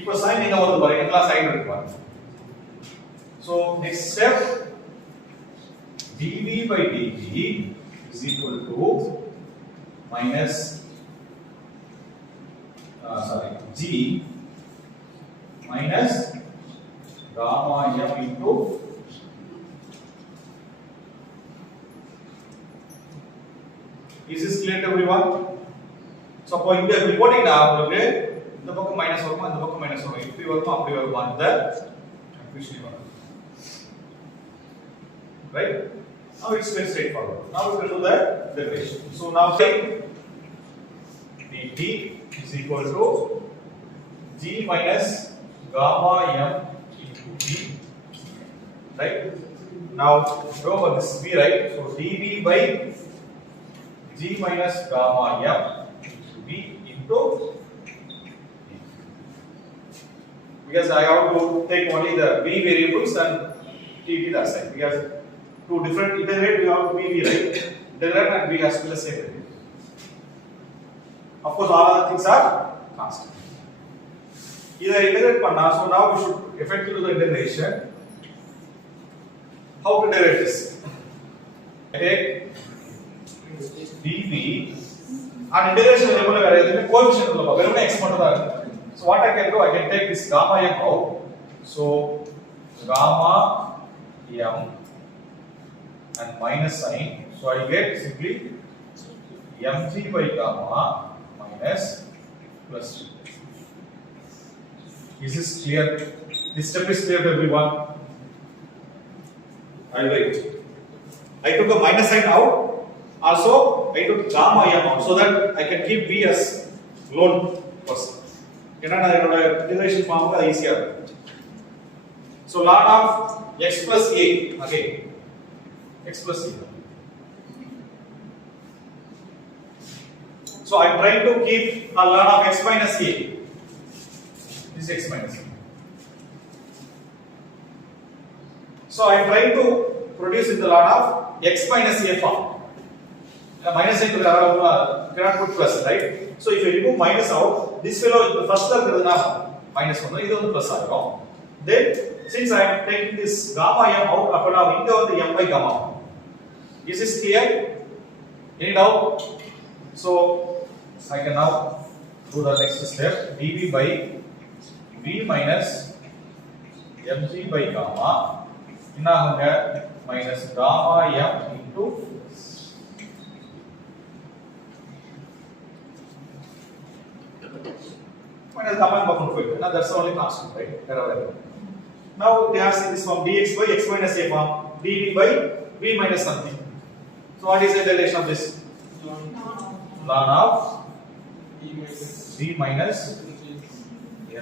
இப்போ sin என்ன வருது பாருங்க இதெல்லாம் sin இருக்கு பாருங்க. So next step dv by dt is equal to minus g minus gamma m into is this clear to everyone? So அப்போ இங்க இப்படி போட்டீங்கன்னா உங்களுக்கு இந்த பக்கம் மைனஸ் வருமா இந்த பக்கம் மைனஸ் வரும் இப்படி வருமா அப்படி வருமா இந்த கன்ஃபியூஷன் வரும். Right? Now it's very straightforward. Now we will do the derivation. So now take dt is equal to g minus gamma m into d. Right? Now remember this is v, right? So dv by g minus gamma m into v into d. Because I have to take only the v variables and dt that side. Because two different integrate we have v, right? Integrate and v has to be the same variable. Of course, all other things are constant. Either integrate panna, so now we should effectively do the integration. How to integrate this? Take dv and integration level where is coefficient level where x மட்டும் தான் இருக்கு. So what I can do, I can take this gamma m out. So gamma m and minus sign. So I get simply mg by gamma minus plus 2. Is this clear? This step is clear to everyone? I write. I took a minus sign out. Also, I took gamma m out so that I can keep v as lone person. ஏன்னா என்னோட integration formula ஈஸியா இருக்கும். So ln of x plus a again x plus a. So I am trying to keep a ln of x minus a. This is x minus a. So I am trying to produce in the ln of x minus a form. Minus sign cannot put plus, right? So if you remove minus out, this fellow the first term minus 1, இது வந்து plus ஆகும். Then since I am taking this gamma m out, அப்ப நான் இங்க வந்து m by gamma. Is this clear? Any doubt? So I can now do the next step. dv by v minus mg by gamma என்ன ஆகுங்க minus gamma m into minus gamma m bakun போயிடு. Now that's the only constant, right? Now they are saying this form dx by x minus a form dv by v minus something. So what is the relation of this? Ln of v minus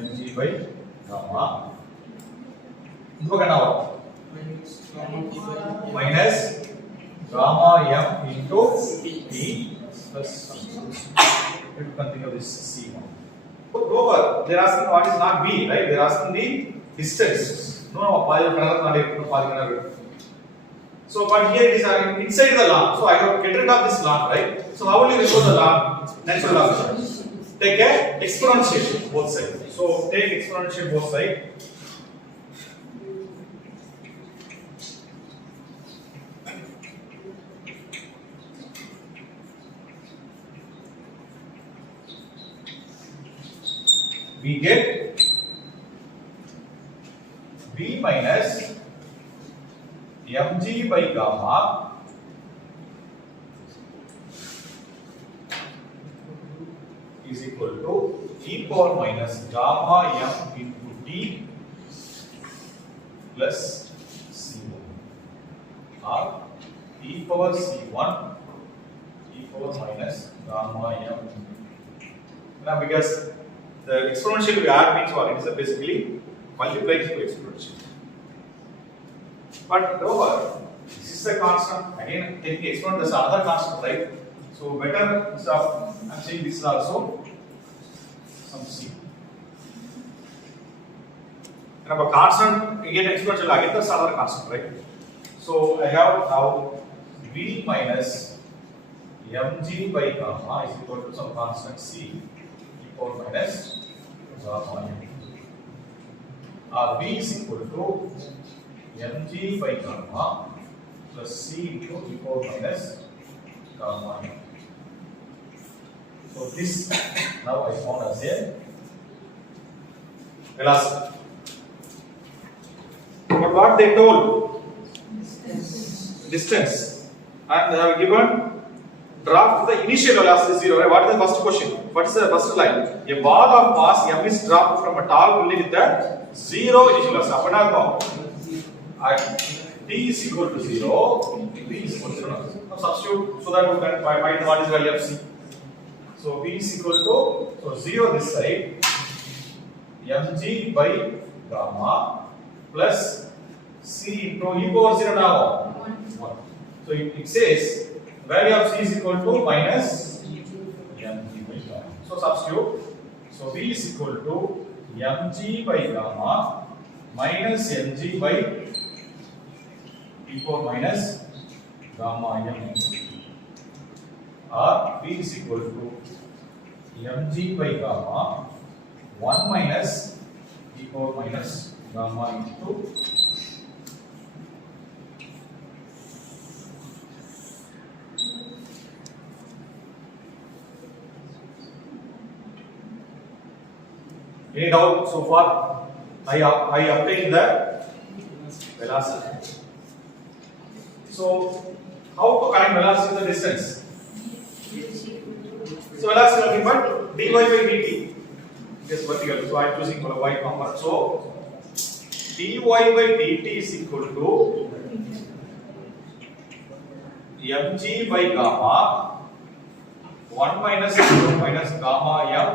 mg by gamma. This is now minus gamma m into d plus something. You can think of this c1. Over, they are asking what is not v, right? They are asking the distance. No, so but here it is inside the ln. So I have to get rid of this ln, right? So how will you remove the ln? Natural log. Take a exponential both sides. So take exponential both sides. We get v minus mg by gamma is equal to e power minus gamma m into d plus c1 or e power c1 e power minus gamma m. Now because the exponential we add means what? It is basically multiplied to exponential. But over, this is a constant. Again, taking exponent, this is another constant, right? So better stuff. I am saying this is also some c. And a constant again exponential again that's another constant, right? So I have now v minus mg by gamma is equal to some constant c. Or minus gamma m. V is equal to mg by gamma plus c into e power minus gamma m. So this now I found as a velocity. But what they told? Distance. And they have given draft the initial velocity 0. Right? What is the first question? What is the first line? A ball of mass m is dropped from a tall building with a 0 initial velocity. Apna at t is equal to 0, v is equal to 0. Now substitute so that we can find what is the value of c. So v is equal to 0 this side mg by gamma plus c into e power 0 now 1. So it says value of c is equal to minus mg by gamma. So substitute. So v is equal to mg by gamma minus mg by e power minus gamma m, or v is equal to mg by gamma 1 minus e power minus gamma into any doubt so far? I obtained the velocity. So how to connect velocity to the distance? So velocity nothing but dy by dt. This vertical. So I am choosing for a y component. So dy by dt is equal to mg by gamma 1 minus minus gamma m.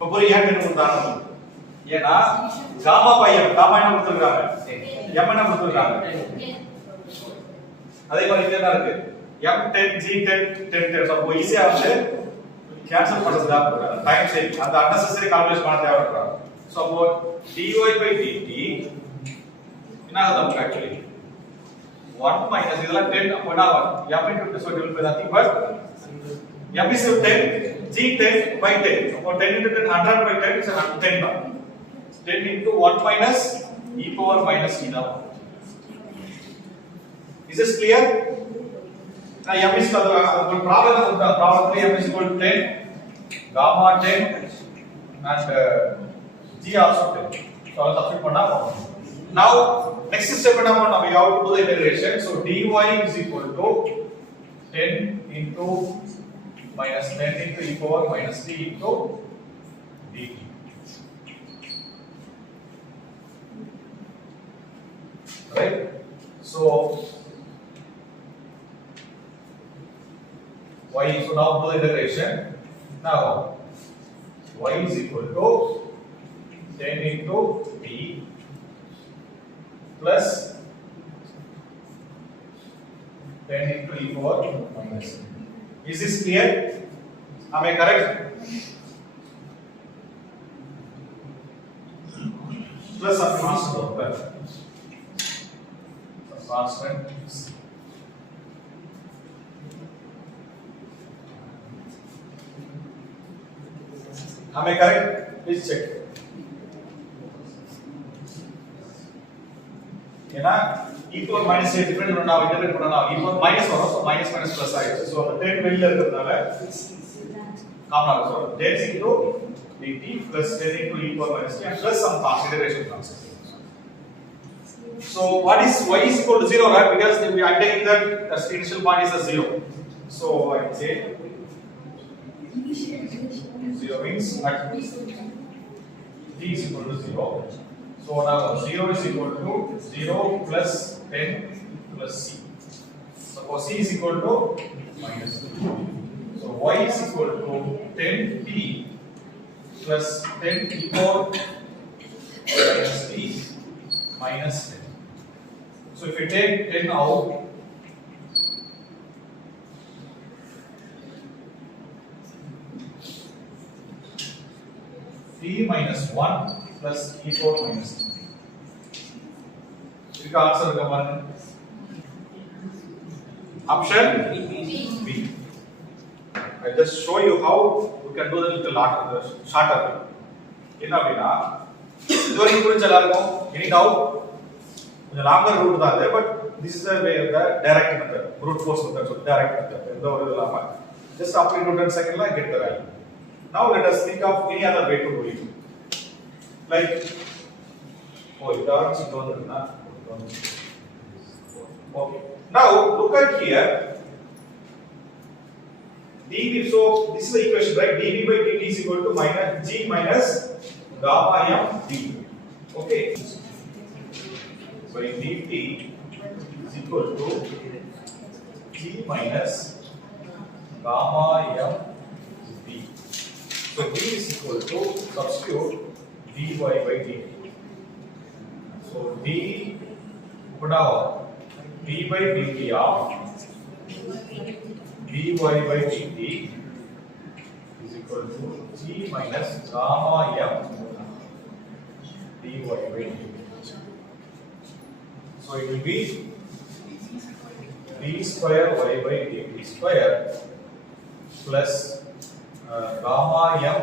இப்போ புரிய ஏன் கொடுத்தாங்க? ஏனா gamma by m gamma என்ன கொடுத்திருக்காங்க? m என்ன கொடுத்திருக்காங்க? அதே மாதிரி இங்க என்ன இருக்கு? m10 g10 10 சோ அப்போ ஈஸியா வந்து கேன்சல் பண்றதுக்கு தான் டைம் சேவ் அந்த unnecessary கால்குலேஷன் பண்ண தேவை இருக்கா. சோ அப்போ dy by dt என்ன ஆகுது actually 1 minus இதெல்லாம் 10 அப்போ என்ன ஆகும்? m into so it will be nothing but m is 10 g10 by 10. So 10 into 10 100 by 10 is 10 now. 10 into 1 minus e power minus e now. Is this clear? Now m is the problem of the problem 3 m is equal to 10 gamma 10 and g also 10. So I'll substitute panna. Now next step we have to do the integration. So dy is equal to 10 into minus 10 into e power minus t into dt. Right? So y, so now do the integration. Now y is equal to 10 into t plus 10 into e power minus t. Is this clear? Am I correct? Plus some constant. Some constant. Am I correct? Please check. ஏனா e power minus a different பண்ணா integrate பண்ணா e power minus வரும் so minus minus plus ஆயிடுச்சு so அந்த 10 வெளியில இருக்கிறதுனால காமனா இருக்கும் so 10 into dt plus 10 into e power minus t and plus some consideration concept. So what is y is equal to 0 right because we are taking that as initial point is a 0. So I say 0 means at t is equal to 0. So now 0 is equal to 0 plus 10 plus c. Suppose c is equal to minus 2. So y is equal to 10t plus 10 e power minus t minus 10. So if you take 10 out, t minus 1 plus e power minus 2. इसका answer होगा हमारा option B. I just show you how you can do the little shorter. என்ன அப்படின்னா இது வரைக்கும் புரிஞ்ச எல்லாருக்கும் any doubt கொஞ்சம் லாங்கர் ரூட் தான் அது but this is the direct method brute force method so direct method எந்த ஒரு இது இல்லாம just after 10 செகண்ட்ல get the value. Now let us think of any other way to do it. Like இது ஆரம்பிச்சு இங்க வந்துருந்தா okay. Now look at here dv, so this is the equation, right? dv by dt is equal to minus g minus gamma m d. Okay, by dt is equal to g minus gamma m d. So d is equal to substitute dy by dt. So d now d by dt of dy by dt is equal to g minus gamma m dy by dt. So it will be d square y by dt square plus gamma m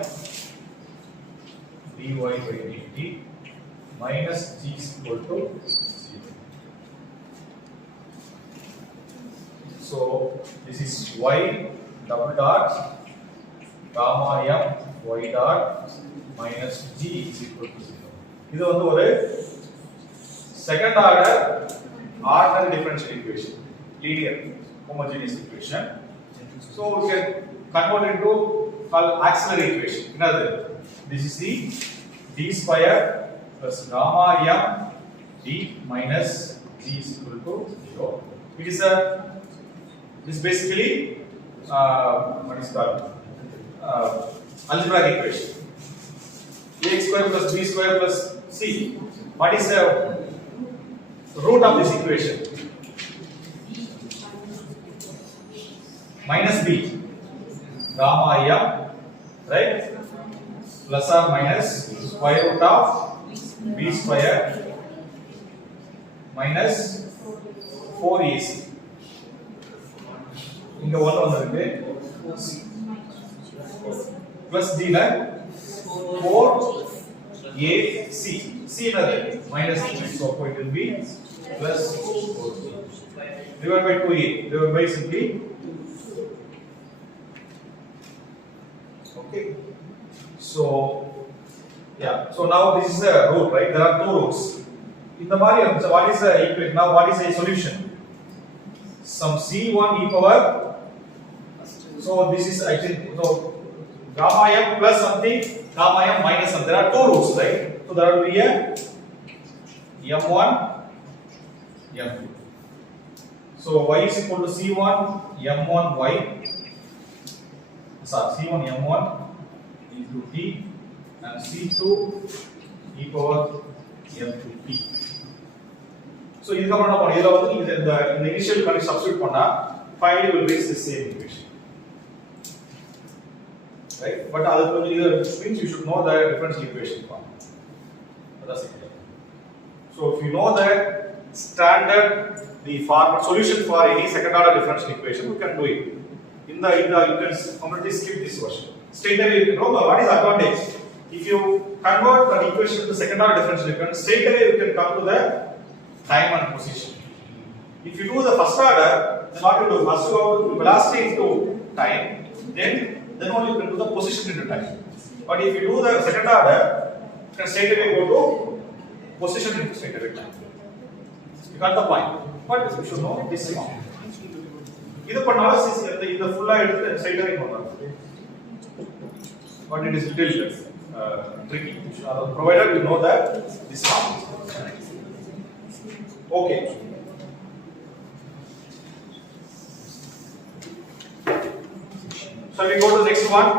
dy by dt minus g is equal to 0. So this is y double dot gamma m y dot minus g is equal to 0. இது வந்து ஒரு second order ordinary differential equation, linear homogeneous equation. So we can convert into auxiliary equation. Another, this is the d square plus gamma m d minus g is equal to 0. It is basically what is called algebraic equation. Ax square plus b square plus c. What is the root of this equation? Minus b gamma m, right? Plus or minus square root of b square minus 4ac. இங்க 1 வந்திருக்கு plus d ல 4ac c என்னது minus 3 so it will be plus 4c divided by 2a divided by simply okay. So yeah, so now this is a root, right? There are two roots in the Mario. So what is the equation? Now what is the solution? Some c1 e power, so this is actually so gamma m plus something, gamma m minus something. There are two roots, right? So there will be a m1 m2. So y is equal to c1 m1 y, sorry, c1 m1 into t and c2 e power m2t. So இதுக்கு அப்புறம் என்ன பண்ணோம், இதுல வந்து இந்த initial condition substitute பண்ணா finally will reach the same equation, right? But அதுக்கு வந்து இது means you should know the differential equation form. That's it. So if you know that standard the format solution for any second order differential equation, you can do it. In the you can completely skip this version. Straight away you know what is advantage. If you convert the equation to second order differential equation, straight away you can come to the time and position. If you do the first order, then what you do? First you go to velocity into time, then only you can do the position into time. But if you do the second order, you can straight away go to position into straight away time. You got the point. But you should know this form. இது பண்ணாலும் இந்த ஃபுல்லா எடுத்து straight away பண்ணலாம். But it is little tricky. Provided you know that this form. Okay. So we go to the next one.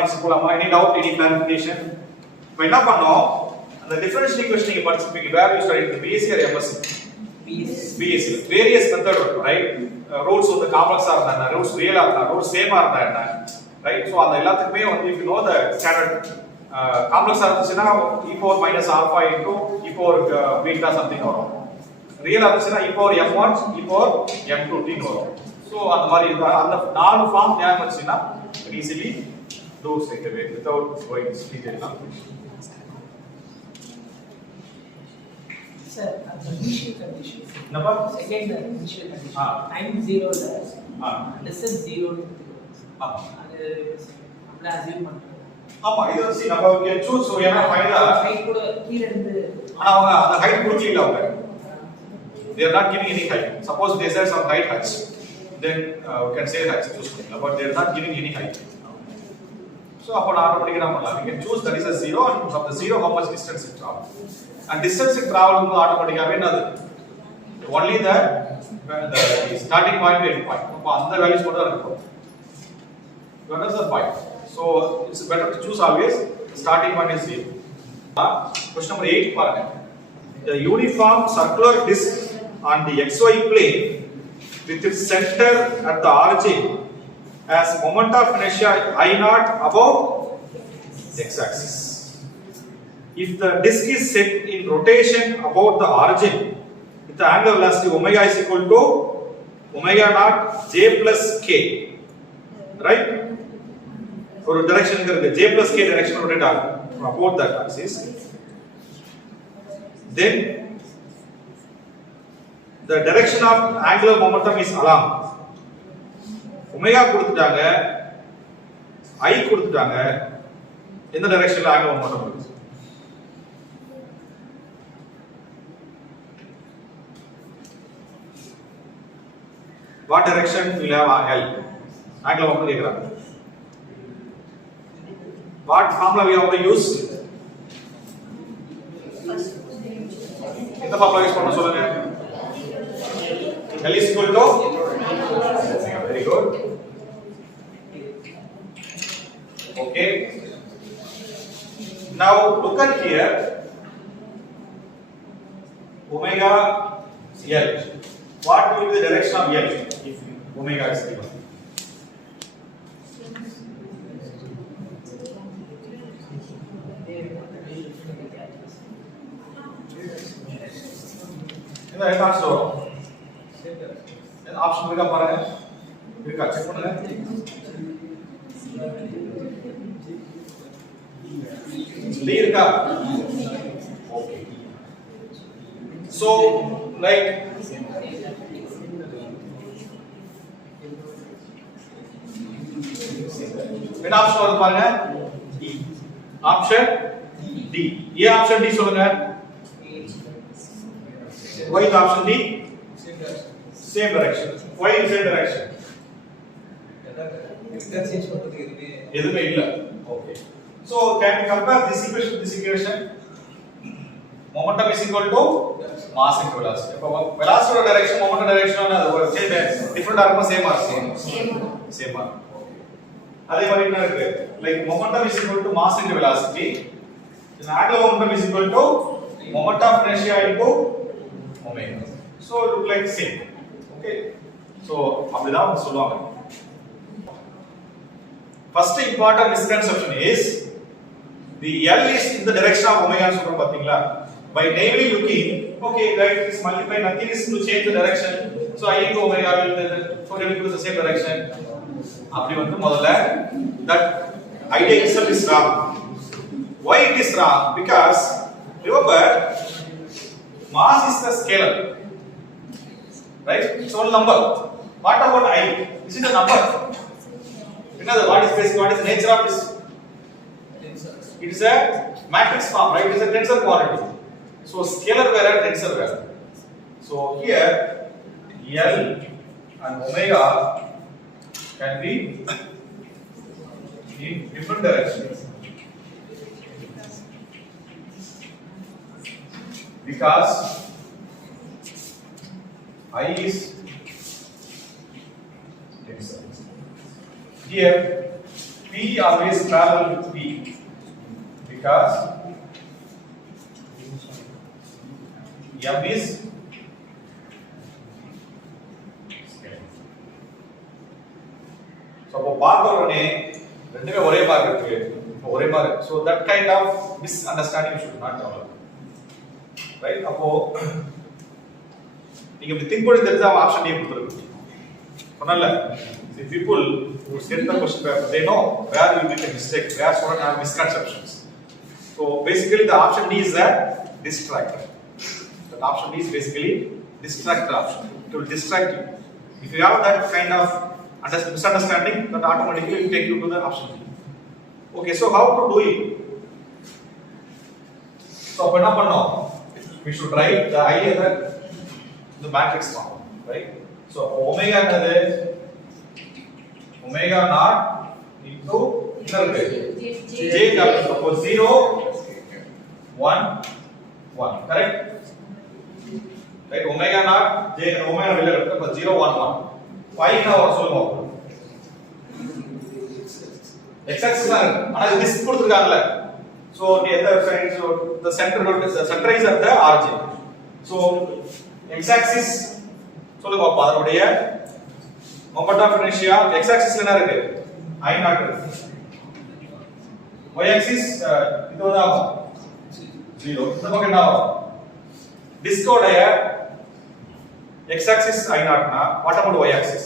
Next any doubt, any clarification? இப்போ என்ன பண்ணோம், அந்த டிஃபரன்ஷியல் ஈக்குவேஷன் நீங்க படிச்சிருப்பீங்க. Where you study BSc or MSc? BSc. Various method இருக்கும், right? Roots வந்து காம்ப்ளெக்ஸா இருந்தா என்ன, ரூட்ஸ் ரியலா இருந்தா, ரூட்ஸ் சேமா இருந்தா என்ன, ரைட்? சோ அந்த எல்லாத்துக்குமே வந்து if you know the standard காம்ப்ளெக்ஸா இருந்துச்சுன்னா e power minus alpha into e power beta something வரும். ரியலா இருந்துச்சுன்னா e power m1 e power m2 t வரும். சோ அந்த மாதிரி அந்த நாலு ஃபார்ம் ஞாபகம் வச்சுனா easily do straight away without going detail now. Sir, the initial condition. Number? Second initial condition. Time 0 less. Less than 0 to 0. apply assume பண்றோம். ஆமா இது வந்து நம்ம we can choose so ஏனா ஃபைனலா ஹைட் கூட கீழ இருந்து ஆனா அவங்க அந்த ஹைட் கொடுக்கல அவங்க. They are not giving any height. Suppose they say some height h, then we can say that choose but they are not giving any height. So upon automatically we can choose that is a 0 and from the 0 how much distance it travels. And distance it travels automatically another. Only the starting point and end point. அப்ப அந்த values மட்டும் இருக்கும். You understand the point? So it's better to choose always starting point is 0. Question number 8 பாருங்க. The uniform circular disc on the xy plane with its center at the origin has moment of inertia I naught above x-axis. If the disc is set in rotation about the origin with the angular velocity omega is equal to omega naught j plus k, right? For direction j plus k direction rotate about that axis, then the direction of angular momentum is along. Omega கொடுத்துட்டாங்க, I கொடுத்துட்டாங்க, எந்த directionல angular momentum இருக்கு? What direction will have L? Angular momentum கேக்குறாங்க. What formula we have to use? இந்த formula use பண்ண சொல்லுங்க. L is equal to very good. Okay. Now look at here. Omega L. What will be the direction of L if omega is given? என்ன answer வரும்? என்ன option இருக்கா பாருங்க. இருக்கா check பண்ணுங்க. D இருக்கா? Okay. So like என்ன option வருது பாருங்க. D. Option D. A option D சொல்லுங்க. Why is option D? Same direction. Why in same direction? change பண்றதுக்கு எதுமே இல்ல. Okay. So can we compare this equation with this equation? Momentum is equal to mass into velocity. அப்ப velocity direction momentum direction அது change different ஆ same ஆ same ஆ. அதே மாதிரி என்ன இருக்கு? Like momentum is equal to mass into velocity. Then angular momentum is equal to moment of inertia into omega. So it look like same. Okay. So அப்படிதான் சொல்லுவாங்க. First important misconception is the L is in the direction of omega ன்னு சொல்றோம் பாத்தீங்களா? By naively looking, okay, right, this multiply nothing is to change the direction. So I into omega will go the same direction. அப்படி வந்து முதல்ல that idea itself is wrong. Why it is wrong? Because remember mass is the scalar, right? It's all number. What about I? This is a number. What is basic? What is the nature of this? It is a matrix form, right? It is a tensor quantity. So scalar where tensor where. So here L and omega can be in different directions because I is tensor. Here P always parallel with P because M is scalar. So அப்போ பார்த்த உடனே ரெண்டுமே ஒரே மாதிரி இருக்கு, ஒரே மாதிரி. So that kind of misunderstanding should not develop, right? அப்போ நீங்க இப்படி திங்க் பண்ணி தெரிஞ்சா ஆப்ஷன் D கொடுத்துருக்கீங்க. See, people who get the question paper, they know where we make a mistake, where students have misconceptions. So basically the option D is a distractor. The option D is basically distractor option. It will distract you. If you have that kind of misunderstanding, that automatically will take you to the option D. Okay, so how to do it? So we should write the I in the matrix form, right? So omega is omega naught into J capital. Suppose 0, 1, 1, correct? Right? Omega naught J and omega will 0, 1, 1. Pi now solve. X-axis is this so the center is at the origin. So x-axis moment of inertia x-axis I naught y-axis 0 disk x-axis I naught what about y-axis?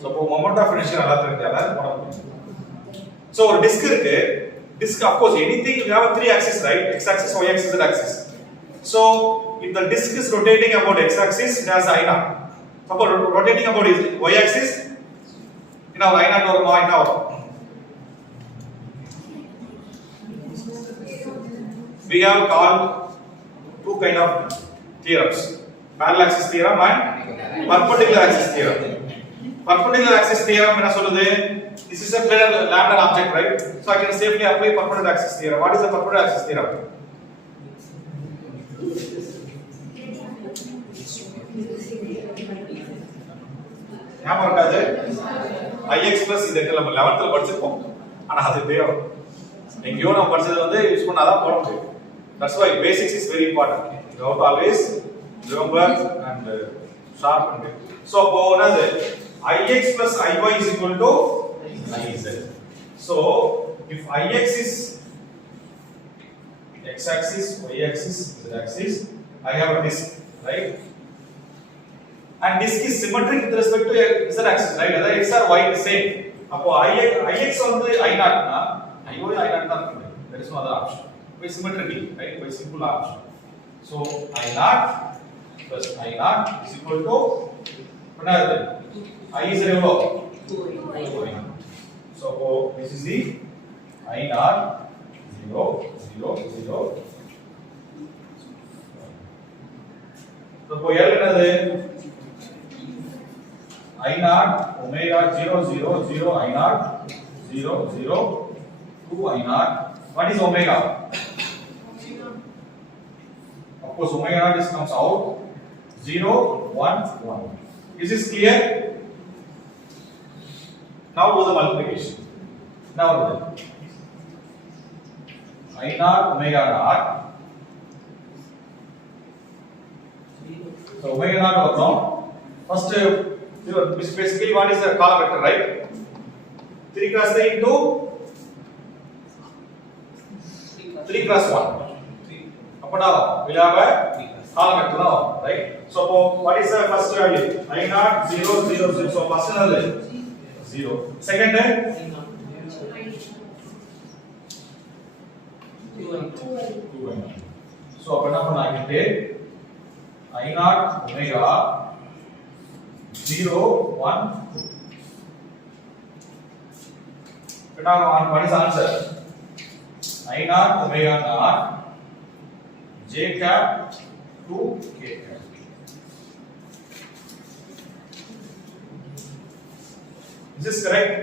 So moment of inertia so disk of course anything you have three axes, right? X axis, y axis, z axis. So if the disk is rotating about x axis, it has I naught. Suppose rotating about y axis, I naught or I naught. We have called two kind of theorems: parallel axis theorem and perpendicular axis theorem. Perpendicular axis theorem this is a planar lambda object, right? So I can safely apply perpendicular axis theorem. What is the perpendicular axis theorem? Ix plus இது நம்ம 11th ல படிச்சிருப்போம். ஆனா அது தேவை. எங்கயோ நம்ம படிச்சது யூஸ் பண்ணாதான் போட முடியும். That's why basics is very important. You have to always remember and sharpen it. So what is Ix plus Iy is equal to Iz. So if Ix is x axis, y axis, z axis, I have a disk, right? And disk is symmetric with respect to z axis, right? Whether x or y is same. Appo Ix on the I naught na Iy I naught. There is no other option. By symmetrically, right? By simple option. So I naught plus I naught is equal to what are they? I is equal to 2. So this is the I naught 0, 0, 0. So L I naught omega 0, 0, 0 I naught 0, 0, 2 I naught. What is omega? Of course, omega naught comes out 0, 1, 1. Is this clear? Now do the multiplication. Now I naught omega naught. So omega naught also. First, basically what is the column vector, right? 3 cross 3 into 3 cross 1. Up now we'll have a column vector now, right? So what is the first value? I naught 0, 0, 0. So first another 0. Second 2. So I can take I naught omega 0, 1, 2. Now what is the answer? I naught omega naught j cap 2 k cap. Is this correct?